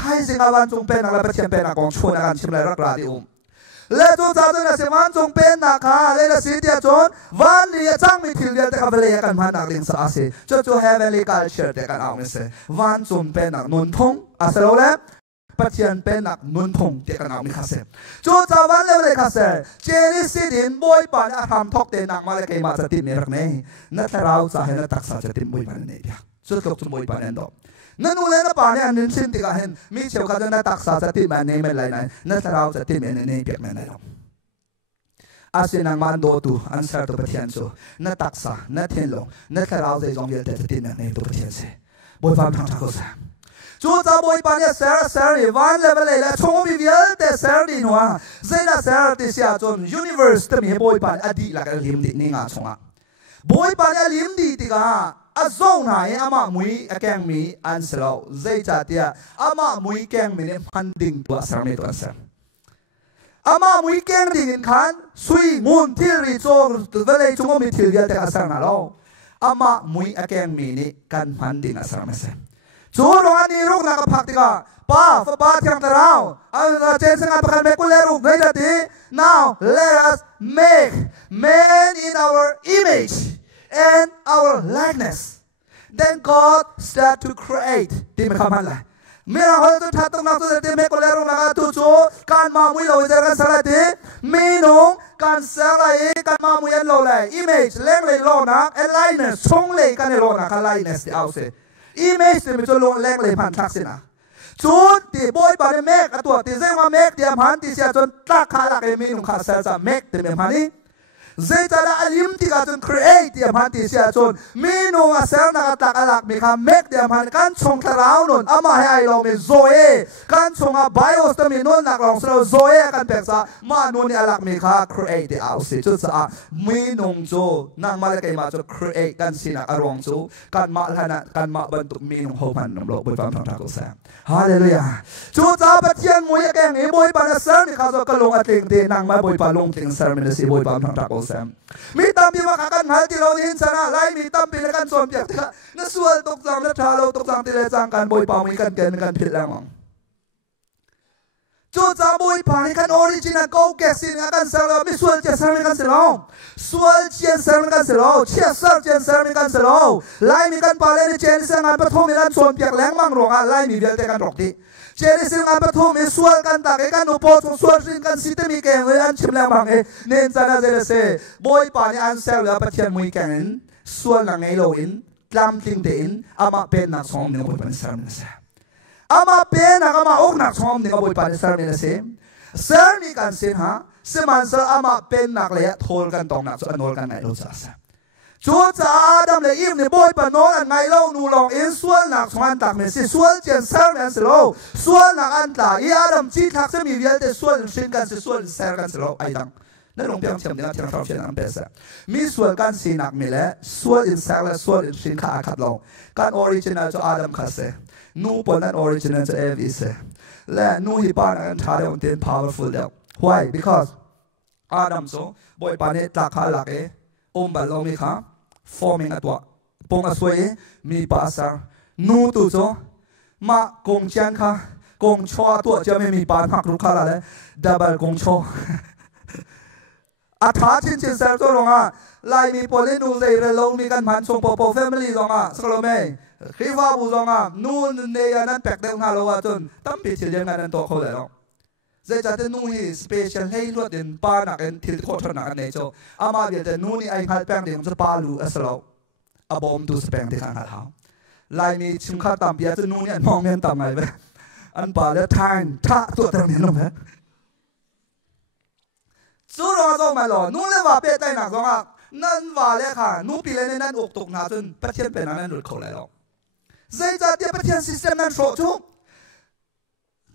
ไทยสิงห์วันจงเป็นนักประเทศเป็นนักกองชวนนักการชิมเลยรักราดิอุมเล่ตัวจ้าตัวนี้สิวันจงเป็นนักขาเล่ละสิเดียจนวันนี้จังมีถึงเรียนแต่กับเล่กันพันนักเรียนสาสิจู่ๆ heavenly culture แต่กันเอาไม่เสียวันจงเป็นนักนุนทงอาศัยเราแล้วประเทศเป็นนักนุนทงแต่กันเอาไม่ขาดเสียจู่ๆวันเล่เลยขาดเสียเจนิสิดินบอยปานอาทำทอกเตนักมาเลยกี่มาจะติดมีรักเนี่ยนั่นเราจะเห็นตักษาจะติดบอยปานเนี่ยเดียวจุดหลบจุดบอยปานเนี่ยดอกนั่นนู่นเลยนะป่าเนี่ยนั่นสิ่งที่เขาเห็นมีเชี่ยวชาญในตักษาจะติดมันเนี่ยไม่ไรไหนนั่นเราจะติดมันเนี่ยเปียกมันเนี่ยหรอกอาศัยนางมันโดตุอันเสร็จตัวประเทศโซ่นั่นตักษานั่นเทียนลงนั่นเราจะยอมเยียดจะติดมันเนี่ยตัวประเทศเสียบอยฟังทางชาโกเซ่ จูจ้าบอยปานเนี่ยเซอร์วันเลเวลเลยชงวิเวลแต่เซอร์ดีนัวเซน่าเซอร์ที่เสียจนยูนิเวอร์สที่มีบอยปานอดีตหลักลิมดินี่งาชงอ่ะบอยปานเนี่ยลิมดีติกาอาจงไหนอามามุยแกงมีอันเสลาเจจ่าเตียอามามุยแกงมีเนี่ยพันดิ่งตัวสามเมตรตัวเสมอามามุยแกงดิ่งขันสุยมุนที่ริโซตัวเวลาชงมีที่เดียวแต่อาศัยนั่นเราอามามุยแกงมีนี่กันพันดิ่งอาศัยไม่เสมจูรอันนี้รูกนักพักติกาป้าฟ้าที่ยังตราวอันเจนสังกัดประกันเมกุเลรูกไม่ได้ดี now let us make man in our image and our likeness then God start to create ที่ไม่คำนั้นเลยเมื่อเราจะทัดต้องนักตัวที่เมกุเลรูกนักตัวจูการมามุยเราจะกันสลายที่มีนุ่งการสลายการมามุยอันโลเลย image เล็กเลยโลนัก and likeness ชงเลยกันในโลนัก likeness ที่เอาเสียimage ที่มีตัวลงแรงเลยผ่านทักษิณะจุดที่บอยปานเมกตัวที่เรียกว่าเมกที่ผ่านที่เสียจนตักขาหลักมีนุ่งขาเสียจากเมกที่เป็นผ่านนี้เจจะได้ลิมที่การจน create ที่ผ่านที่เสียจนมีนุ่งเสียนักตักหลักมีคำเมกที่ผ่านการชงทราวนุ่นอามาให้เรามีโซเอการชงอาไบโอสที่มีนุ่นนักลองสเราโซเอกันเปกษามานุ่นนี่หลักมีค่า create ที่เอาสิจุดสะมีนุ่งโจนั่งมาเลยมาจะ create กันสินักอารมณ์โจการมาขนาดการมาบรรทุกมีนุ่งโฮมันนุ่งโลกบนฟ้าทางทางกุศลฮาเลลูยาจูจ้าปะเทียนมวยแกงไอ้บอยปานเสริมนี่เขาจะกระลงอัดติงที่นั่งมาบอยปานลงติงเสริมนี่สิบอยปานทางทางกุศลมีตามที่ว่ากันหาที่เราเห็นสนะไล่มีตามปีละกันส่วนเปียกที่นั่นส่วนตกจังนั่นชาเราตกจังที่เราจ้างกันบอยปานมีกันเกินกันผิดแล้วมั้งจูจ้าบอยปานกันออริจินัลก็แก่สิ่งกันเสริมมีส่วนเจสเสริมกันเสริมส่วนเจสเสริมกันเสริมเชี่ยเสริมเจสเสริมกันเสริมไล่มีกันปาเลนเจนเสริมกันปฐมมีกันส่วนเปียกแรงมั่งหรอกไล่มีเดียวแต่กันหรอกที่เจริญสิ่งอันปฐมมีส่วนกันตากกันอุปโภคส่วนสิ่งกันสิทธิ์มีแก่เงินอันชิมแล้วบางเเน้นจะน่าจะเสียบอยป่านอันเซลล์ปะเทียนมวยแก่เงินส่วนหลังไงโลอินลำทิ้งเดินอามาเป็นนักสองหนึ่งบอยป่านเซลล์นี่เสียอามาเป็นนักอามาอกนักสองหนึ่งบอยป่านเซลล์นี่เสียเซลล์นี่กันเสียฮะสมันเซลล์อามาเป็นนักเลยทอลกันตรงนักส่วนโนลกันไงโลจ้าเสียจูจ้าดำเลยอิ่มในบอยปานโน้นอันไงเล่านูลองอินส่วนหนักสองอันตักเมสิส่วนเจนเซอร์แมนสิโลส่วนหนักอันตาอีอาดัมจีทักจะมีเวลแต่ส่วนสิ่งกันสิส่วนเซอร์กันสิโลไอ้ดังนั่นลงเพียงเชื่อมเดียวที่เราเชื่อมเป็นเสมีส่วนกันสีหนักมีและส่วนอินเซอร์และส่วนสิ่งขาขัดลงการออริจินัลจะอาดัมคัสเซนูปนนั้นออริจินัลจะเอวิเซและนูฮิปานันทาเดอนเทน powerful แล้ว why because อาดัมโซบอยปานเนตักขาหลักบาลงมีข้าforming ตัวปงอสวยมีภาษานูตุโจมากงเชียนค่ะกงชัวตัวจะไม่มีปานหักลูกค้าเลยดับเบิลกงชัวอาถาชินชินเซลตัวลงอ่ะไล่มีโพลินูเซเรลงมีกันพันชงโปโปแฟมิลี่ลงอ่ะสโลเมย์คริวาบูลงอ่ะนูนเนียนั้นแปลกเด้งฮาโลวาจนตั้มปีเฉลี่ยงานนั้นตัวเขาเลยลงเจจะเป็นนู่นที่สเปเชียลให้รวดเด่นป้าหนักเอ็นที่โคตรหนักในโจอามาเดี๋ยวแต่นู่นนี่ไอ้ขัดแป้งเดี๋ยวจะป้าลูสโลอาบอมดูสเปงที่ข้างหาลายมีชิมข้าตามเบียจะนู่นนี่มองเงินตามไงไปอันป่าแล้วทางท่าตัวเต็มเห็นลงไหมสู้รอจงมาหล่อนู่นเลยว่าเป็ดใจหนักจงอ่ะนั่นว่าเลยค่ะนู่นปีเลยนั่นอกตกหนาจนประเทศเป็นนั่นหลุดเขาเลยหรอกเจจะเดี๋ยวประเทศซิสเต็มนั้นโฉบชุ่ม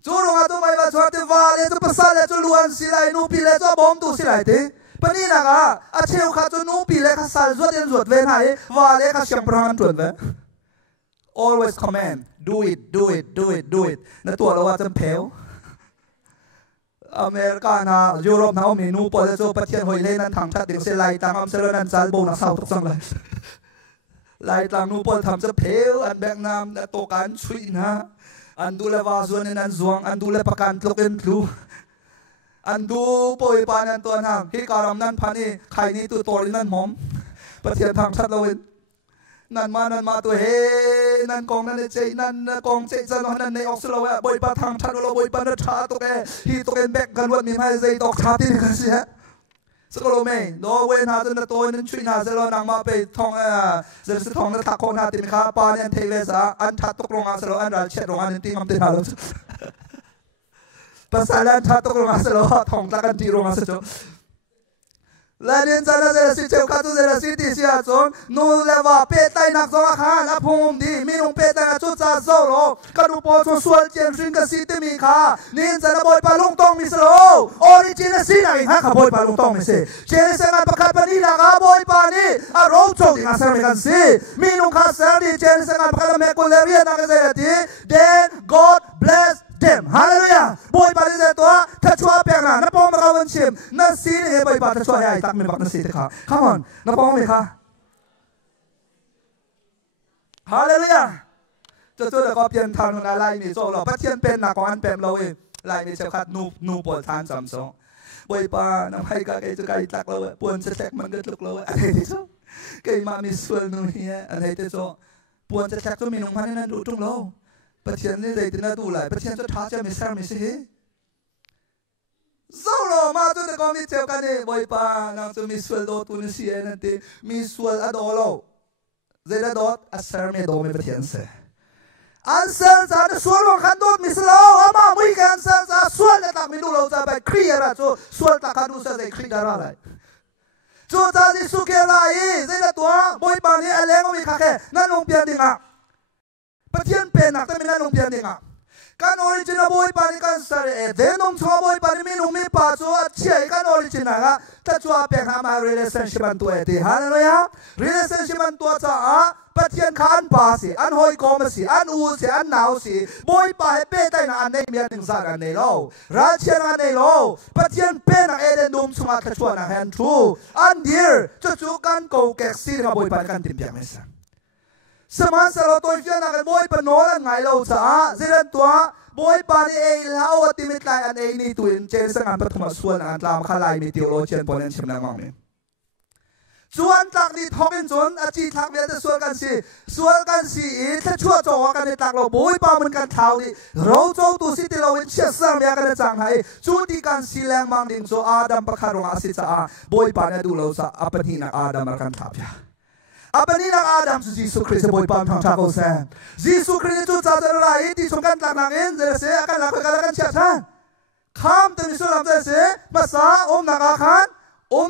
จูรงอาตัวไม่ว่าชวนที่ว่าเลยจะภาษาเลยจะล้วนสิไรนูปีเลยจะบอมดูสิไรทีปนี่นะก็อาเชียวข้าจะนูปีเลยข้าสารจวดเย็นจวดเวนให้ว่าเลยข้าเชียงประหารจวดเวน always command do it do it do it do it นั่นตัวเราว่าจะเพลอเมริกานะยุโรปนะมีนูปอลจะจะประเทศหอยเล่นนั้นทางชาติเสียไล่ตามอัมเซอร์นั้นจัลโบนัสเอาทุกสังเลยไล่ตามนูปอลทำจะเพลอันแบงน้ำตัวการช่วยนะอันดูเลวาส่วนนั้นส่วนอันดูเลประกันตกเอ็นครูอันดูปอยปานันตัวนั้นที่การำนั้นพันนี่ใครนี่ตัวตัวนั้นหอมประเทศทางชาติเราเองนั่นมาตัวเฮนั่นกองนั่นเจนั่นกองเจจันนั่นในออกสโลว์บอยปาทางชาติเราบอยปานัชชาตัวแกที่ตัวเองแบกกันวันมีไม่ใจตกชาตินี่กันสิฮะสกโลเมย์โดเวนหาจนตัวนั้นช่วยหาเซลล์นางมาไปทองเซลล์ทองนั้นถักคนหาติมข้าปาเนี่ยเทเวสอันทัดตกลงอาเซลล์อันรัลเชตลงอันตีมันตีหาลงภาษาอันทัดตกลงอาเซลล์ทองตะกันตีลงอาเซลล์ และนินจานะเจรสิเจ้าข้าตุเจรสิที่เสียจงนูเลว่าเป็ดไตนักสงอาคารอภงดีมีนุ่งเป็ดไตนักจุดจ่าโซโลกระดูกโปชงส่วนเจียนริงกับสิที่มีค่านินจานะบอยปาลุงตองมิสโลออริจินสินะอีกฮะขับบอยปาลุงตองมิสเจริญสังกัดประคับปนีละกาบอยปานีอารมณ์โจดิงาเซอร์เมกันสิมีนุ่งข้าเสรีเจริญสังกัดประคับเมกุเลเรียนักเจริญที then God bless them hallelujah บอยปานีเจตัวถ้าชัวเปียงนะนับปองมาวันชิมนั่นสิเนี่ยบอยปาถ้าชัวใหญ่ตักมีบักนั่นสิเถอะค่ะ come on นับปองไหมคะ hallelujah จะช่วยเราก็เปลี่ยนทางอะไรมีโซ่เราพัฒน์เป็นนักการเป็นเราเองลายมีเจ้าขัดนูปวดทานสามสองบอยปาน้ำให้กายจะกายตักเราปวนจะแทกมันก็ตุกเราอะไรที่สุดกายมามีส่วนนู้นเนี่ยอะไรที่สุดปวนจะแทกจะมีนุ่งพันนั่นดูตรงเราพัฒน์นี่เลยที่น่าดูเลยพัฒน์จะท้าจะมีสารมีสิโซ่เรามาจนแต่ก็มีเจ้ากันเนี่ยบอยปานั่งจะมีส่วนโดดตุนเสียนั่นที่มีส่วนอดอเราเจริญโดดอัศรมีโดมีพัฒน์เสียอันเซอร์จะส่วนของขันโดดมิสโลอามาไม่กันเซอร์จะส่วนตักมิดูเราจะไปครีอะไรจู่ส่วนตักขันดูจะครีดอะไรจู่จะที่สุขอะไรเจ้าตัวบอยปานี่อะไรก็มีข้าแค่นั่นลงเพียงดิ่งอ่ะประเทศเป็นนักแต่ไม่นั่นลงเพียงดิ่งอ่ะการออริจินัลบอยปานี่กันสารเดินน้องชอบบอยปานี่มีนุ่มมีป้าจู่เชี่ยการออริจินัลอ่ะแต่จู่เป็นหามา relationship ตัวเองที่ฮะนั่นเลยอ่ะ relationship ตัวจะอ่ะปัจจัยขันป้าสิอันหอยกอมสิอันอูสิอันหนาวสิบอยป้าให้เป็นได้นะอันนี้มีอันหนึ่งสักอันนี้โลราชอันนี้โลปัจจัยเป็นนักเอเดนดุมสมาร์ทชวนนักแฮนทรูอันเดียร์จะจูกันโกเก็กซีกับบอยป้ากันติดเพียงไม่สั่งสมัยสเราตัวเชื่อนักบอยป้าโน่นไงเราจะเจริญตัวบอยป้านี่เองแล้วที่มีใจอันเองนี่ตัวเจริญสังกัดปฐมส่วนอันตรามข้าลายมีทีโอโลเชียนปนเนชิมนังมั่งมีส่วนตักนี่ท้องเป็นส่วนอาจีทักเวียนส่วนกันสิถ้าชั่วโจวกันในตักเราบุยป้ามันกันเท่าดิเราโจตัวสิที่เราเห็นเชื่อสร้างเมียกันในจังไห้จุดที่การสิแรงมังดิ่งโซอาดัมประคารองอาศิษาบุยป้าเนี่ยดูเราซะอัปนีนักอาดัมกันทับยาอัปนีนักอาดัมสุจิสุคริสบุยป้าทางทักเอาเส้นจิสุคริสจุดจ่าจะไรที่สงกันตักนักเอ็นเจริญเสียกันหลักกันเชื่อท่านข้ามแต่มีส่วนลำเจริญเสียมาสานักอาคาร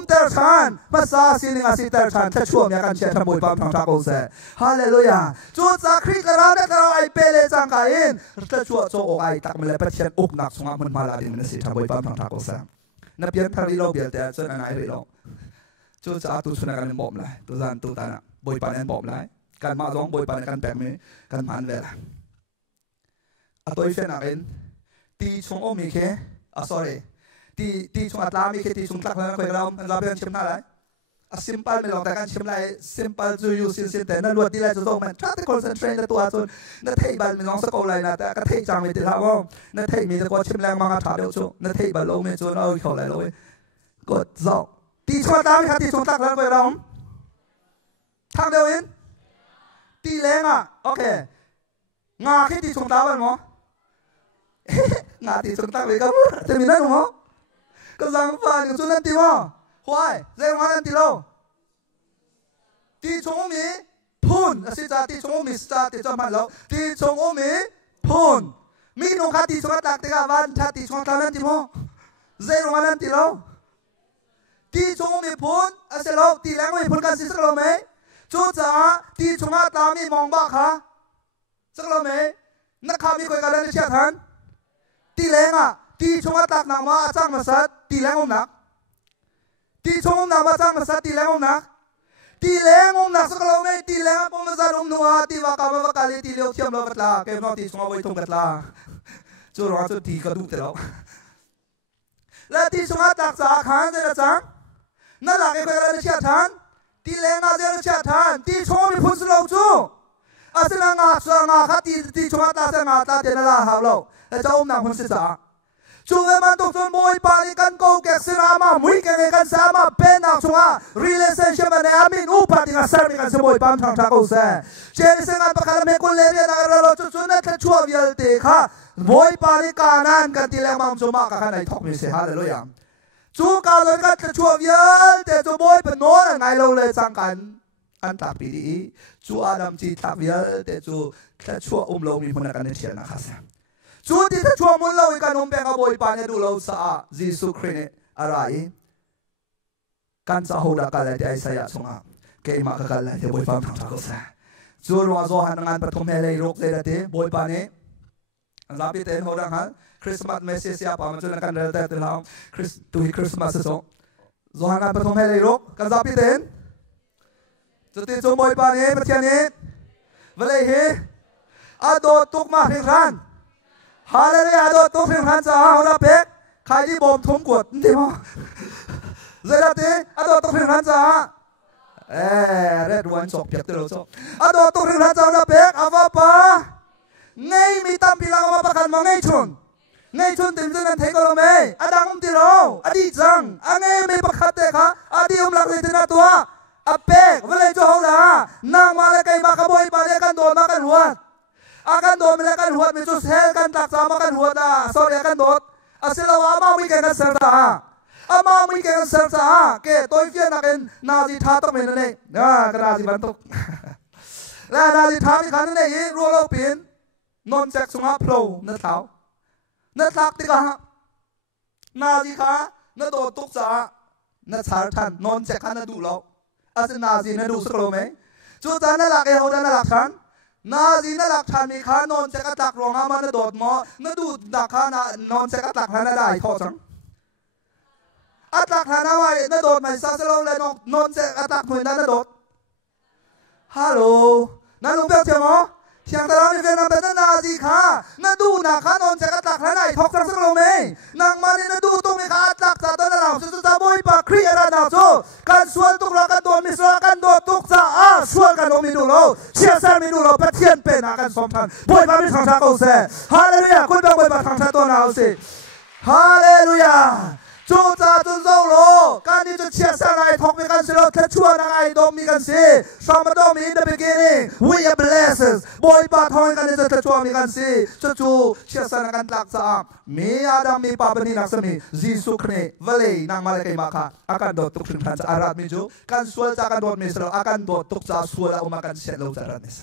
เตอร์ชันภาษาสิลิงอาศิเตอร์ชันถ้าช่วงนี้กันเชื่อทำบุญปั๊มทางทักโอเซ่ฮาเลลูยาจุดจากคริสต์เราได้เราไอเปเลจังกาอินถ้าช่วงโจโอไอตักมันเลยเป็นเช่นอุกนักสงฆ์มันมาลาดิมันสิทำบุญปั๊มทางทักโอเซ่นับเพียงทาริโลเบียเตอร์จนอันไหนริโลจุดจากตุชนะกันเป็นบ่มเลยตุจันตุตานะบุญปั๊มเป็นบ่มเลยการมาร้องบุญปั๊มกันแปลงมีการผ่านเวลาตัวอีเฟนักเองตีชงโอมีแค่sorryที่ชงอัตรามีแค่ที่ชงตักแล้วคุยเราเป็นชิมหน้าไรsimple ไม่ลองแต่การชิมไร simple จะอยู่สิ่งแต่นั่นรวดที่ไรจะต้องมันถ้าที่ concentrate ในตัวจนนั่นเทบันไม่ลองสกอไรนะแต่ก็เทจังไม่ติดแล้วว่านั่นเทมีแต่กว่าชิมแรงมากถาเดียวชูนั่นเทบันลงไม่จนเอาเขาอะไรเลยกดสอบที่ชงอัตรามีแค่ที่ชงตักแล้วคุยเราทางเดียวเองที่แรงอ่ะโอเคงาแค่ที่ชงตักเป็นมั้งงาที่ชงตักเลยครับจะมีนั่นมั้งก็สังฟ้าอยู่ส่วนนั้นที่ว่าควายเรื่องว่านั้นที่เราที่ชงมีพูนสิจ่าที่ชงมีสิจ่าที่จอมพันเราที่ชงมีพูนมีนุ่งขาที่ชงตักที่กาวันชาที่ชงตักนั้นที่ว่าเรื่องว่านั้นที่เราที่ชงมีพูนสิเราที่แรงไม่พูนกันสิสักเราไหมจุดจ่าที่ชงตามีมองบ้าค่ะสักเราไหมนักข่าวมีคุยกันเรื่องเชี่ยทันที่แรงอ่ะที่ชงตักนำมาจ้างมาสัตที่แรงอมนักที่ชงนำมาจ้างมาสัตที่แรงอมนักที่แรงอมนักสักเราไม่ที่แรงปมซารุมนัวที่ว่ากำว่ากาลีที่เลี้ยวเชื่อมเรากัดลาเก็บนอที่ชงเอาไว้ตรงกัดลาจู่ร้อนจู่ที่กระดูกแต่เราและที่ชงตักสาขาเจริญจังนั่นหลักไอ้คนเราเชื่อทันที่แรงอาเจริญเชื่อทันที่ชงมีพุ่งสุดเราจู่อาศัยงาสงาขัดที่ชงตักสงาตาเดนลาหาเราและเจ้าอมนักพุ่งศึกษาช่วยมันตุกจนบอยปาลิกันโกเก็กสิรามามุยกันกันสามาเป็นนักช่วย relationship ในอามินอุปาติกันสามีกันสบอยปามทางทักเอาเซ่เจริญสังกัดประคับเมกุลเลเรียนักเราจุดจุดนั้นถ้าช่วยยัลติค่ะบอยปาลิกานันกันที่แรงมั่งจุมากันในท็อปมิเซฮาเลลูยาจูการเลยกันถ้าช่วยยัลติจูบอยเป็นโน่นไงเราเลยสังกันอันตาปีดีจูอาดัมจีทับยัลติจูถ้าช่วยเรามีคนกันในเชียร์นะครับจุดที่ถ้าช่วงมุลเราอีกการนมเป็นขบวยปานเนี่ยดูเราสะอาดยิสุคริสต์อะไร กันจะหูดักกันเลยที่ไอ้สายสงอ่ะเกี่ยมากันเลยที่บอยฟังทางชาก็เสียจูรัวโซหันงานปฐมเฮเลยรกเลยที่บอยปานี้รับพิเศษหูดังฮันคริสต์มาสเมสเซียป่ามันจะนักการเดินแต่ตัวเราคริสต์มาสส่งโซหันงานปฐมเฮเลยรกกันรับพิเศษจะติดจมบอยปานี้ประเทศนี้เวลาเฮอโดตุกมาเพียงทันฮาเลลูยาอโดตุกเพียงทันจ้าหูดับเป็กใครที่บ่มทุ่มกดนี่มั้งเจ้าตีอโดตุกเพียงทันจ้าเร็ดวันจบเพียบตัวเราจบอโดตุกเพียงทันจ้าหูดับเป็กอาวป้าไงมีตามพิลางมาประกันมองไงชนติมจนันเทกโลเมอดังอุ้มตีเราอดีจังไงไม่ประคัตเตะค่ะอดีอุ้มหลักเลยที่นาตัวอเป็กเวลาจะหูด่านางมาเลยไก่มาขโมยปลาเลยกันโดนมากันหัวอากันโดนมาเลยกันหัวมีจุดเฮลกันตักสามากันหัวด่าสอบเลยกันโดดอาศิลาวามาวิ่งกันเสือตาอามาวิ่งกันเสือตาเกตัวเฟียนักเอ็นนาซีท่าต้องเป็นนั่นเองกระดาษสีบรรทุกและนาซีท่าที่ขันนั่นเองรัวโลปินนนแจกสุงาโผล่นั่นเท้านั่นทักติกานาซีขานั่นโดดตุกษานั่นชาร์ทันนนแจกขันนั่นดูเราอาศินาซีนั่นดูสโลไหมจุดนั้นนั่นหลักเอวนั่นหลักฉันนาซีนั่นหลักฉันมีขานนแจกตักรองอามันนั่นโดดหมอนั่นดูดักขานนแจกตักนั่นได้ทอจังอัตลักษณ์นะว่านั่นโดดไม่ซาสโลเลยนนแจกตักหน่วยนั่นโดดฮัลโหลนั่นลุงเปียวเชียวมั้งเชียงตะลามีเวียนนาเป็นนาซีขานั่นดูนักขานนแจกตักนั่นได้ทอกจังสโลไหมนางมานี่นั่นดูตุ้งมีขาตักซาตัวนั่นเราสุดๆบอยปากครีอะไรน่าโซ่การสวนตุกเรากันโดนมิสระกันโดนตุกซาสวนกันโดนมิดูเราเชียร์แซมมิดูเราประเทียนเป็นอาการสมทันบอยปากมีทางชาเขาเสียฮาเลลูยาคุณเป็นบอยปากทางชาตัวน่าเอาสิฮาเลลูยาจูจ้าจุนโซโลการที่จะเชียร์สร้างไอ้ทองมีกันสิเราแค่ชั่วนักไอ้ดมมีกันสิสมบัติมี in the beginning we are blessed บอยปาทองกันที่จะแค่ชั่วมีกันสิจู่เชียร์สร้างกันหลักสามมีอาดัมมีปาปนีนักสมีจีสุคเนเวลีนางมาเลกัยมาค่ะอาการโดดตุกถึงทันจะอาราดมิจูการสวลจากการโดดมิสเราอาการโดดตุกจะสวลเอามากันเสร็จเราจะรันนิส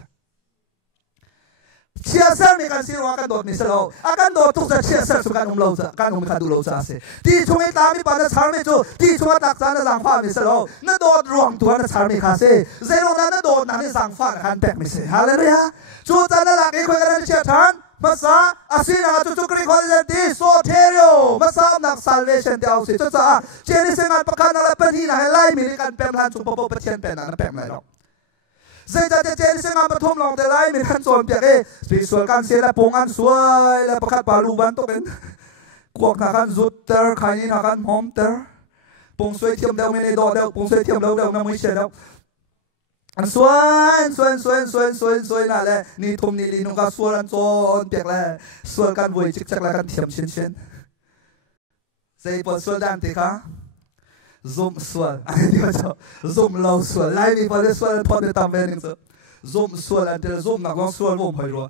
เชียร์เซอร์มีการซีโร่กันโดดมิสโลอาการโดดทุกจะเชียร์เซอร์สุการเราจะการการดูเราจะเสียที่ช่วยตามมีปัญหาชาร์มิจูที่ช่วยตักษาในสังฟ้ามิสโลนั่นโดดรวมตัวในชาร์มิคาเซ่เซโร่นั้นโดดนั่นในสังฟ้าการแบกมิสฮาเลลูยาจูจันนั่นหลักอีกคนกันเชียร์ทันภาษาอาศินาจุกรีคอนเซนตีโซเทริโอภาษานัก salvation เดียวสิจุจ้าเจนิสงานประกันอะไรเป็นที่ไหนไล่มีการเป็นการจุปปประเทศเป็นนั่นเป็นอะไรหรอกเจ้าเจนิสงานประทมลองแต่ไล่มีการส่วนเปียกสปีส่วนการเสียและปงอันสวยและประคัดปาลูบันต้องเป็นกวกนักการจุดเตอร์ใครนี่นักการหอมเตอร์ปงสวยเทียมเดียวไม่ได้ดอเดียวปงสวยเทียมเดียวไม่ไม่เชื่อเดียวอันสวยนั่นแหละนี่ทุ่มนี่ลีนุกาสวยอันโจนเปียกแหละสวยกันวุ่ยจิกจักแล้วกันเทียมเช่นเจ้าปวดสวยดันติค่ะzoom สวยอันนี้ก็จะ zoom เราสวยไลฟ์มีพอได้สวยพอได้ตามเวนิงส์ zoom สวยอันเดียว zoom นักร้องสวยผมไม่รู้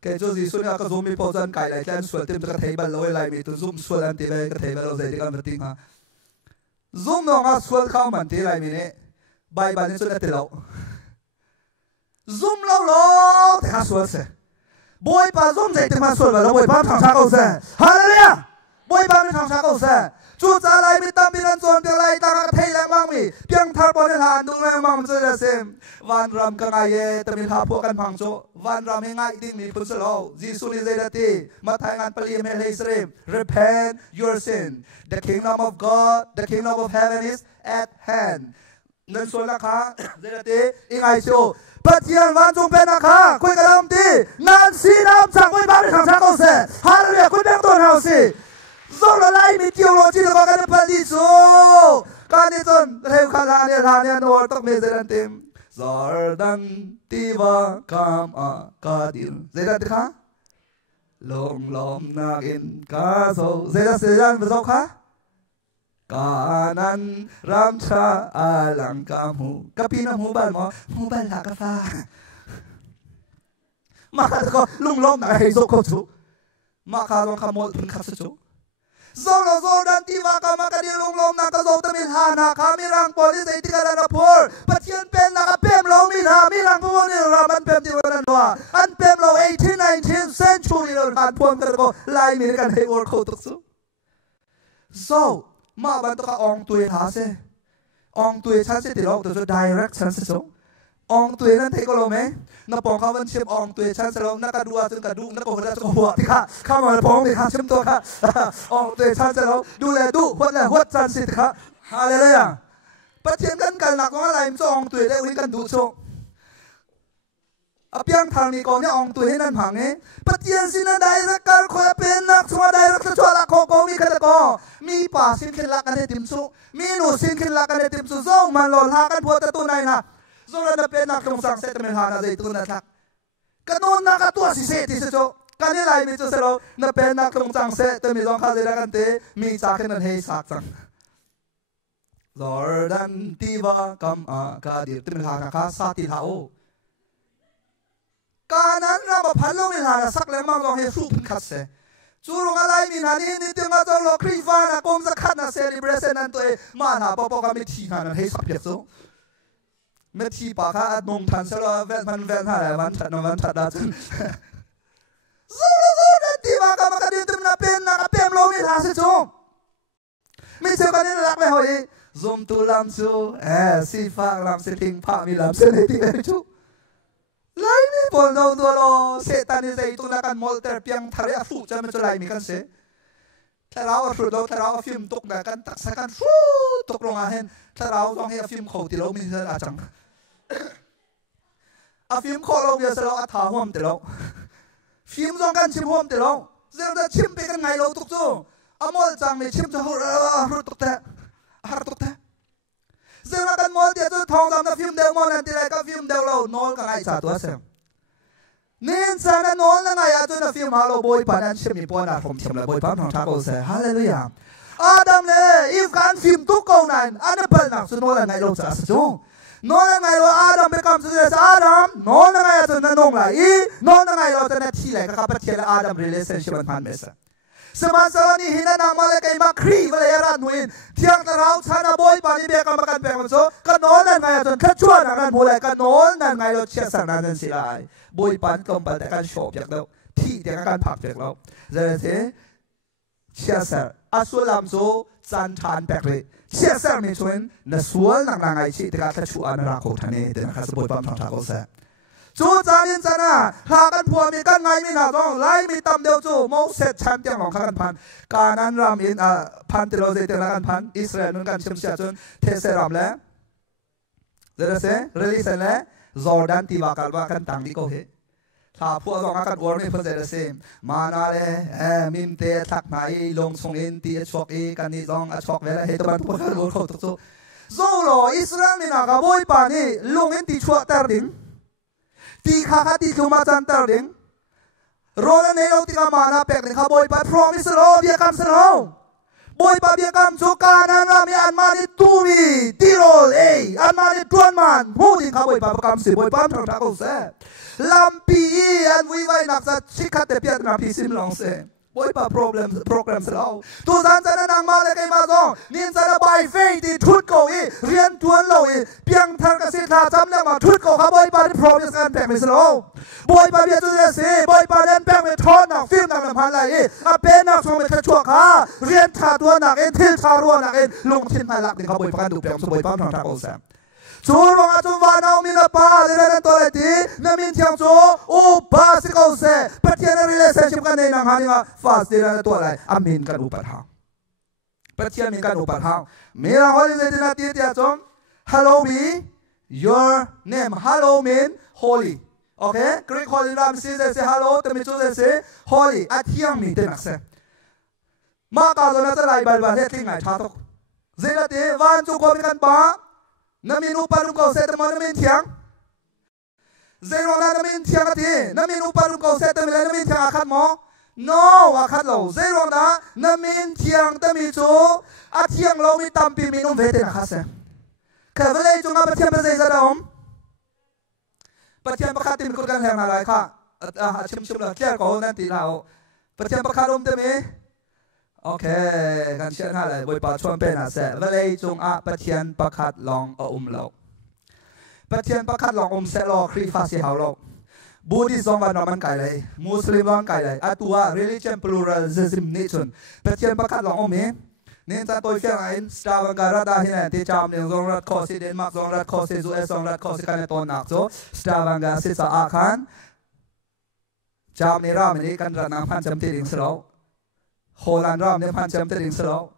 แกจะสิสุดเนี่ยก็ zoom มีพอจันไก่ไลฟ์แค่สวยเต็มจะกระเทยบัลเลยไลฟ์มีตัว zoom สวยอันที่ไปกระเทยบัลเราใจที่กันมาติ้งฮะ zoom น้องก็สวยเข้ามันที่ไลฟ์มีเนี่ยใบบันนี่สุดที่เรา zoom เราแต่ข้าสวยเสียบอยป้า zoom ใจที่มาสวยแบบเราบอยป้าทางชาเขาเสียฮาเลลูยาบอยป้าไม่ทางชาเขาเสียจู่จะไล่มีตามมีรันโซนเพียงไล่ตากระเทยแรงมั่งมีเพียงทาร์บอลในหานดูแรงมั่งมันจะเสียวันรำกันไงแต่มีท่าพวกกันพังโจวันรำให้ง่ายดิ้งมีพุทธโลจีสุนิเซเดตีมาทายงานปลีเมเลสเรม repent your sin the kingdom of God the kingdom of heaven is at hand นั่นส่วนนะคะเซเดตีอีกไงโจปัจจัยวันจงเป็นนะคะคุยกันแล้วตีนั่นสีน้ำจากไว้บ้านในทางชาเขาเสียฮาเลลูยาคุณแดงตัวเฮาสิzoom la lai mi theology la ka na pali so ka ni ton reu khala ne nor tak me zeran tim zardan tiwa kam a kadil zeran kha lom na in ka so zeran zo kha kanan ramcha alang kamu kapina mubal mo mubal la ka fa maka ko lom na ai zo ko chu maka lo ka mo pun ka chu Zolo dan tiwa kama kadilong lom na kazo tamil hana kamirang polis ay tikala na por patyan pen na kapem lo mina mirang puwani raman pem tiwanan doa an pem lo 18th-19th century lo kan puwan ko lai mi kan hey work out so ma ban to ka ong tuin ha se องตุยชั้นสิติโลกตัวจะ direct ชั้นสิโซองตุยนั้นเทก็ลงไหมนักปองเขาวันเชื่อมองตุยชั้นสิโลนักกระดูจนกระดูนักโกหกจะหัวที่ข้าเข้ามาปองที่ข้าเชื่อมตัวข้าองตุยชั้นสิโลดูแลดูหัวแลหัวชั้นสิข้าฮาเลลูยาประเทศกันหนักของอะไรมันจะองตุยได้วิ่งกันดูโชเพียงทางนี้ก็เนี่ยองตุยให้นั่นผังเองปฏิญาณสินะได้รักการคอยเป็นนักชัวได้รักชัวละโคโกมีใครตะโกมีป่าสินขึ้นลักกันในติมซุมีหนูสินขึ้นลักกันในติมซุส่งมันหล่นหากันพัวตะตุนไหนนะส่งเราเป็นนักลงสังเสตเมหานาใจตุนนักกันโน่นนักตัวสิเสติสโจกันนี่ไรมีจุดเสร็จเราเป็นนักลงสังเสตมีสองข้าใจกันเตมีจากแค่นั้นให้สักจังลอร์ดันทีวากำอากาดิติมหานะคะสาธิตาโอการนั้นเราพันลงในหาสักแล้วมาลองให้สู้พันคัดเสจูรงอะไรมีนานี่นี่เตียงอาจารย์โลครีฟานะกรมสักขัดนะเซเลบรเซนันตัวเอมาหน้าปอก็ไม่ทีนันให้สักเพียรสูไม่ทีปากข้านงทันเสร็จแล้วแวนหาอะไรวันถัดได้จนสู้นั่นทีว่าก็มากันดีตัวนั้นเป็นนักเป็นลงในหาสิจูไม่เชื่อกันนี่รักเลยหอยซุ่มตุลำจูสีฟ้าลำเสติงผ้ามีลำเสติงไอ้จูไล่มีบอลเราตัวเราเซตันนี่ใจตัวนักการมอลเตอร์เพียงทะเลฟูจะไม่จะไล่มีกันเสถ้าเราสุดเราถ้าเราฟิล์มตกนักการตักสักการฟูตกลงมาเห็นถ้าเราต้องให้ฟิล์มเขาตีเรามีเท่าอาจังฟิล์มเขาเราเยอะเราท้าหัวมันตีเราฟิล์มต้องการชิมหัวมันตีเราเรื่องจะชิมไปกันไงเราตุกจูมอลจังไม่ชิมจะหัวเราตุกแต่เรื่องการมอลเดียวจะทองดำนะฟิล์มเดลมอลนั่นตีไรก็ฟิล์มเดลเราโนลกันไอ้จ่าตัวเสียงนี่ฉันโนลนั่งไงอาจจะฟิล์มฮาโลบอยปานันเชื่อมีปอนาผมเชื่อเลยบอยปานทางทางโอเซ่ฮาเลลูยาอาดัมเลยอีฟการฟิล์มทุกคนนั้นอันนั้นเป็นนักสุนโนลนั่งไงเราจะสจูโนลนั่งไงเราอาดัมเป็นคำสุดยอดอาดัมโนลนั่งไงอาจจะนั่งลงไหลโนลนั่งไงเราจะนั่งที่ไหนก็ขับไปเที่ยวอาดัม relationship มันพันเมษสมาสารนี่หินานามาเลยกันมาครีมาเลยรันนุนเที่ยงตะเราชนะบอยปานีเบียกันมากันแบ่งมันโซ่กันโน้นนั่นไงจนขั้นชั่วนักการพูดเลยกันโน้นนั่นไงเราเชื่อสั่งนั่นสิไรบอยปานกลมปานแต่การโฉบจากเราที่แต่การผักจากเราจะได้เเชื่อสั่งอาสุลามโซจันทานแปลกเลยเชื่อสั่งมีชนนั่นส่วนนักนางไอชีแต่การชั่วอันรักของท่านเองแต่นักการบอยปานทางทางก็เสียจูจานินจานะหากันผัวมีกันไงมีหน้าต้องไล่มีตำเดียวจูมองเสร็จชันเตียงของข้ากันพันการนั้นรำอินพันติโลเซเตียงกันพันอิสราเอลนั่นกันเชื่อมเชื่อจนเทเสรำแล้วเดี๋ยวเสเรลิเซนแล้วจอร์แดนตีวากันว่ากันต่างดีก็เหรอถ้าพวกเรากันวอร์ไม่เพิ่งเจอเสมานาเลยมิมเตะทักไหนลงส่งอินตีช็อกกันนี่ลองช็อกเวลาเหตุการณ์พวกเราเขาตุกโซ่โลอิสราเอลนี่นะกับบุยปานี่ลงอินตีชั่วแต่ดิ้งตีข้าตีคิวมาจันเตอร์ดิงโรนันเอโรติกามานาเป็กดิงข้าบอยไปพรอมิสโลเบียกัมสโลบอยไปเบียกัมสุการนันรามีอันมาดิตูวีตีโรลอันมาดิตวนมันหูดิงข้าบอยไปประกำสิบอยไปทางทางกูเซ่ลัมปีอันวิไวนักสัตชิคัตเตเปียตนาพิซิมลองเซ่บอยไปโปรแกรมสโลตัวสันจะนั่งมาเลยกันมาซองนินจะระบายเฟย์ที่ทุดโกอีเรียนทวนโลอีเพียงทางกสิทธาจำเรื่องมาทุดโกข้าบอยไปที่โปรมิสกันแปลงไม่สโลบอยไปเบียจุดเสียบอยไปเดินแปลงไม่ทอนหนักฟิล์มหนักพันไหลเป็นนักส่งเป็นชั่วข้าเรียนชาตัวหนักเอ็นทิลชารัวหนักเอ็นลงทิ้งให้หลักนี่ข้าบอยประกันดูแปลงสบอยปั้มทางทางโอแซมจูรวงอาจุวานามินาปาเดรันตัวเลตีนามินเทียงจูอุปาสิโกเซปฏิญาณรีเลเซชิมกันในนางฮานิมาฟาสเดรันตัวอะไรอามินกันอุปถัมภ์ปฏิญาณมินกันอุปถัมภ์มีนางฮอลิเซตินาตีเตียจง Hello me your name Hello mean holy okay Greek holy ram says say hello แต่ไม่ช่วยsay holy อาเทียงมีเต็มนักเซมาการเราจะไล่บาเฮ็ดที่ไหนชาตกเจลตีวันจุกมีกันบ้านามินอุปารุโกเซตมันนามินเทียงเจโรนานามินเทียงกันทีนามินอุปารุโกเซตมันนามินเทียงอาคัดหมอ no อาคัดเราเจโรนามินเทียงแต่มีจูอาเทียงเรามีตั้มปีมีนุ่มเวทนะคัสเซแค่เวลาจุงอาปะเทียงเป็นใจจะดมปะเทียงประคาติมีกุศลแห่งอะไรค่ะชิมเลยแค่ก่อนนั่นตีเราปะเทียงประคาดมเต็มไหมโอเคกันเชื่อหน้าเลยบอยปาชวนเป็นอาเซ่เวลาจงอาปะเทียนประคัดลองเราปะเทียนประคัดลองเสลอครีฟาสิฮาวเราบูดิสต์วันมันไกลเลยมุสลิมวันไกลเลยตัว religion pluralism นี่ชนปะเทียนประคัดลองเม nên ta tôi phiền anh star bằng cả ra hiện nay thì chạm đến dòng rát khó xí đến mặc dòng rát khó xí rồi dòng rát khó xí cái này tôn nạc số star bằng cả xí sa akhan chạm này ra mình kan ra nam phan chấm tiền slow Holland ram ne phan chấm tiền slow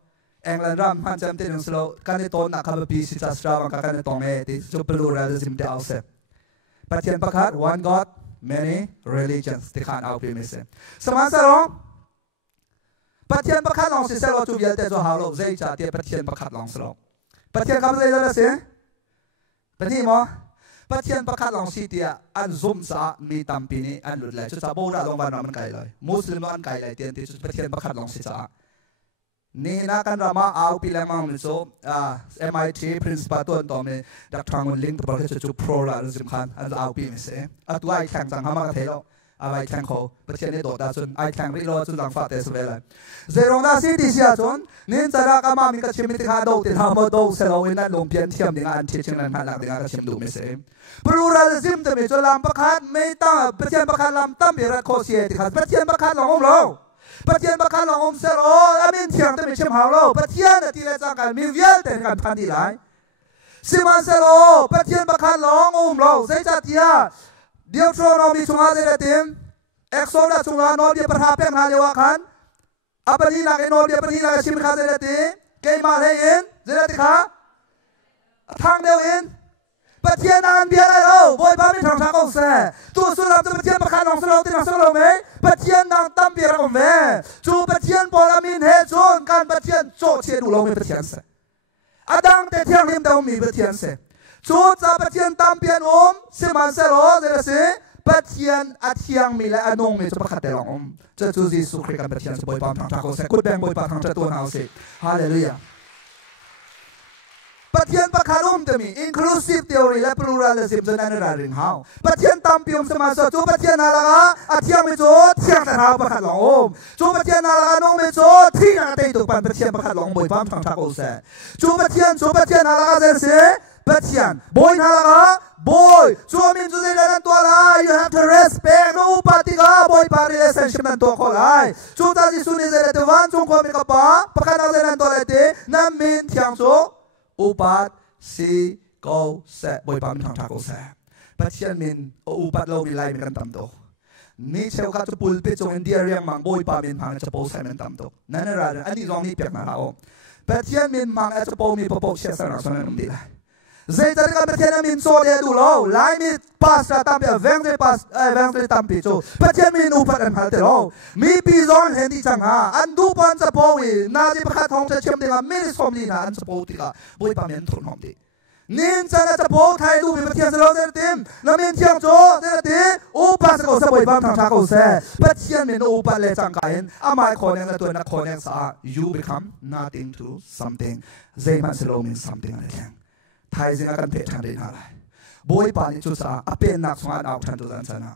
England ram phan chấm tiền slow cái này tôn nạc khắp bị xí sa star bằng cả cái này tôn nghe thì cho pluralism để ao se bắt chân bắc hát one God many religions thì khan ao bị mình se sama sa long bắt chân bắc hát long xí sa lo chu việt để cho hào lo dây trả tiền bắt chân bắc hát long slow bắt chân cầm dây là se bắt hi mo bắt chân bắc hát long xí tia an zoom sa mi tam pi ni an lut lại cho sa bo ra long ban man kai lai muslim an kai lai tiền thì bắt chân bắc hát long xí sa ni na kan rama au pi lang mang so MIT principal tuan to me dak thang un link to ba chu pro la rim khan an au pi me se atwai thang chang hama ka thelo awai thang kho bắt chân ni do da chun ai thang ri lo chu lang fa te so vela zerong da si ti sia chun nin chara ka ma mi ka chim ti kha do ti ha mo do se lo in na lom pian thiam ding an thi ching lan ha lang ding ka chim du me se pluralism te me chu lam pakhat me ta bắt chân pakhat lam tam bi ra kho sie ti kha bắt chân pakhat long lo bắt chân bắc long om sel o amin thiang te mi chem hao lo bắt chân ti le chang kan mi vial te kan phan di lai siman sel o bắt chân bắc long om lo zai cha tia Deuteronomy chunga de tim Exodus chunga no dia perha pem na lewa khan apani na ke no dia perhi na sim kha de ti ke ma le in de ti kha thang deu in bắt chân an bia lai lo boy ba mi thang thang ko se tu su lam tu bắt chân bắc long selo ti na selo me bắt chân nang tam bia ra me chu bắt chân polamin he chon kan bắt chân cho che du lo me bắt chân se adang te thiang lim dau mi bắt chân se chu cha bắt chân tam pian siman se lo de se bắt chân a thiang mi la anong mi chu pakhat te long cha chu Jesus Christ kan bắt chân boy pam thang thang ko se kut bang boy pa thang cha tu hao se hallelujah bắt chân bắc te mi inclusive theory la pluralism cho nên là ring hao bắt chân tam pium sama so chu bắt chân ala a thiang mi chu thiang ta hao pakhat long chu bắt chân ala nong mi chu thi na te tu pan bắt chân pakhat long boy pam thang thang ko se chu bắt chân ala de se bắt chân boy na la boy chu min chu de lan to la you have to respect no upati ka boy pa relationship nan to ko lai chu ta ji su ni de te wan chung ko mi ka pa pakhat na de nan to la te na min thiang chu upat si go se boy pam thang thang ko se bắt chân min upat lo mi lai mi kan tam to ni cheu kha chu pul pe chong india riang mang boy pam min phang cha po sai men tam to nan ra ani rong ni pek na la o bắt chân min mang a cha po mi po che sa na so na di la zai ta ka bắt chân min so de du lo lai mi pas ta tam pe veng de pas veng de tam pi chu bắt chân min upat an hal te lo mi pi zon hen di chang ha an du pan cha po wi na ji pakha thong cha chem de ga mi som ni na an cha po ti ka boy pam men thun hom di nin cha na cha po thai du bi bắt chân lo de tim na min thiang cho de ti upat ko sa boy pam thang tha ko se bắt chân min upat le chang ka in amai khon yang la tu na khon yang sa you become nothing to something zai man selo min something an thang thai jing akan pe than de na lai boy pa ni chu sa apen nak swa out than tu zan sana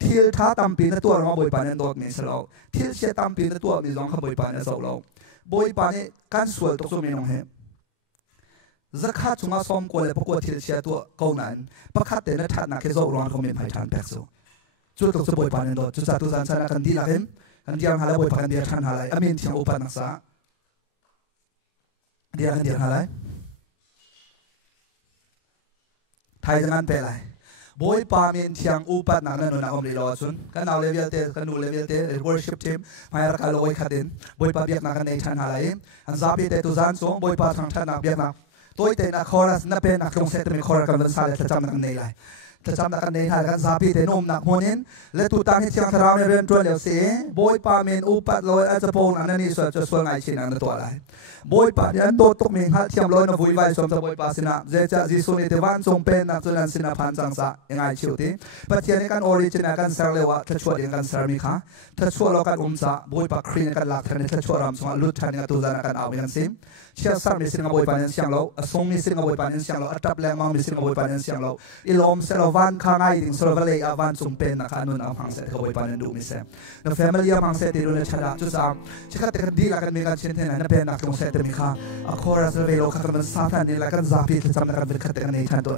thil tha tam pi na tu ro boy pa nen dot mi selo thil che tam pi na tu mi zong kha boy pa ne so lo boy pa ni kan sual to so mi nong he zakha chunga som ko le pako thil che tu ko nan pakhat te na that na ke zo ron ko min phai than pek so chu to so boy pa nen dot chu sa tu zan sana kan di la hem kan diang hala boy pa kan dia than halai amin thiang upan nak sa dia halai thai jangan pe lai boy pa min thiang upat na na om li lo chun kan naw level te kan nu level te worship team mai ra ka loi khatin boy pa biak na kan nei than halai an za pi te tu zan so boy pa thang than na biak na toy te na chorus na pe na kong set mi chorus kan sa le cham na kan nei lai cham na kan nei ha kan za pi te nom na honin le tu tang hi thiang tharau ne ren tro le se boy pa min upat loi a chapong an ni so so ngai chin an to lai boy pa yan to tok ming hal thiam loi na vui vai som sa boy pa sina je cha ji su ni te wan chong pen na chulan sina phan chang sa engai chiu ti pathian kan original kan sar lewa tha chua ding kan sar mi kha tha chua lo kan sa boy pa khrin kan lak than tha chua ram song lut than nga tu zana kan aw kan sim chia sar mi singa boy pa yan siang lo asong mi singa boy pa yan siang lo atap le mang mi singa boy pa yan siang lo ilom se lo van kha ngai ding so le a van chong pen na kanun ang hang se ka boy pa yan du mi se no family am hang se ti ru le chada chu sam chika te kan di la kan mi kan chin the na pen na kong se te mi kha a chorus le lo kha kan sa than ni la kan za pi cham na kan vet kha te kan nei than to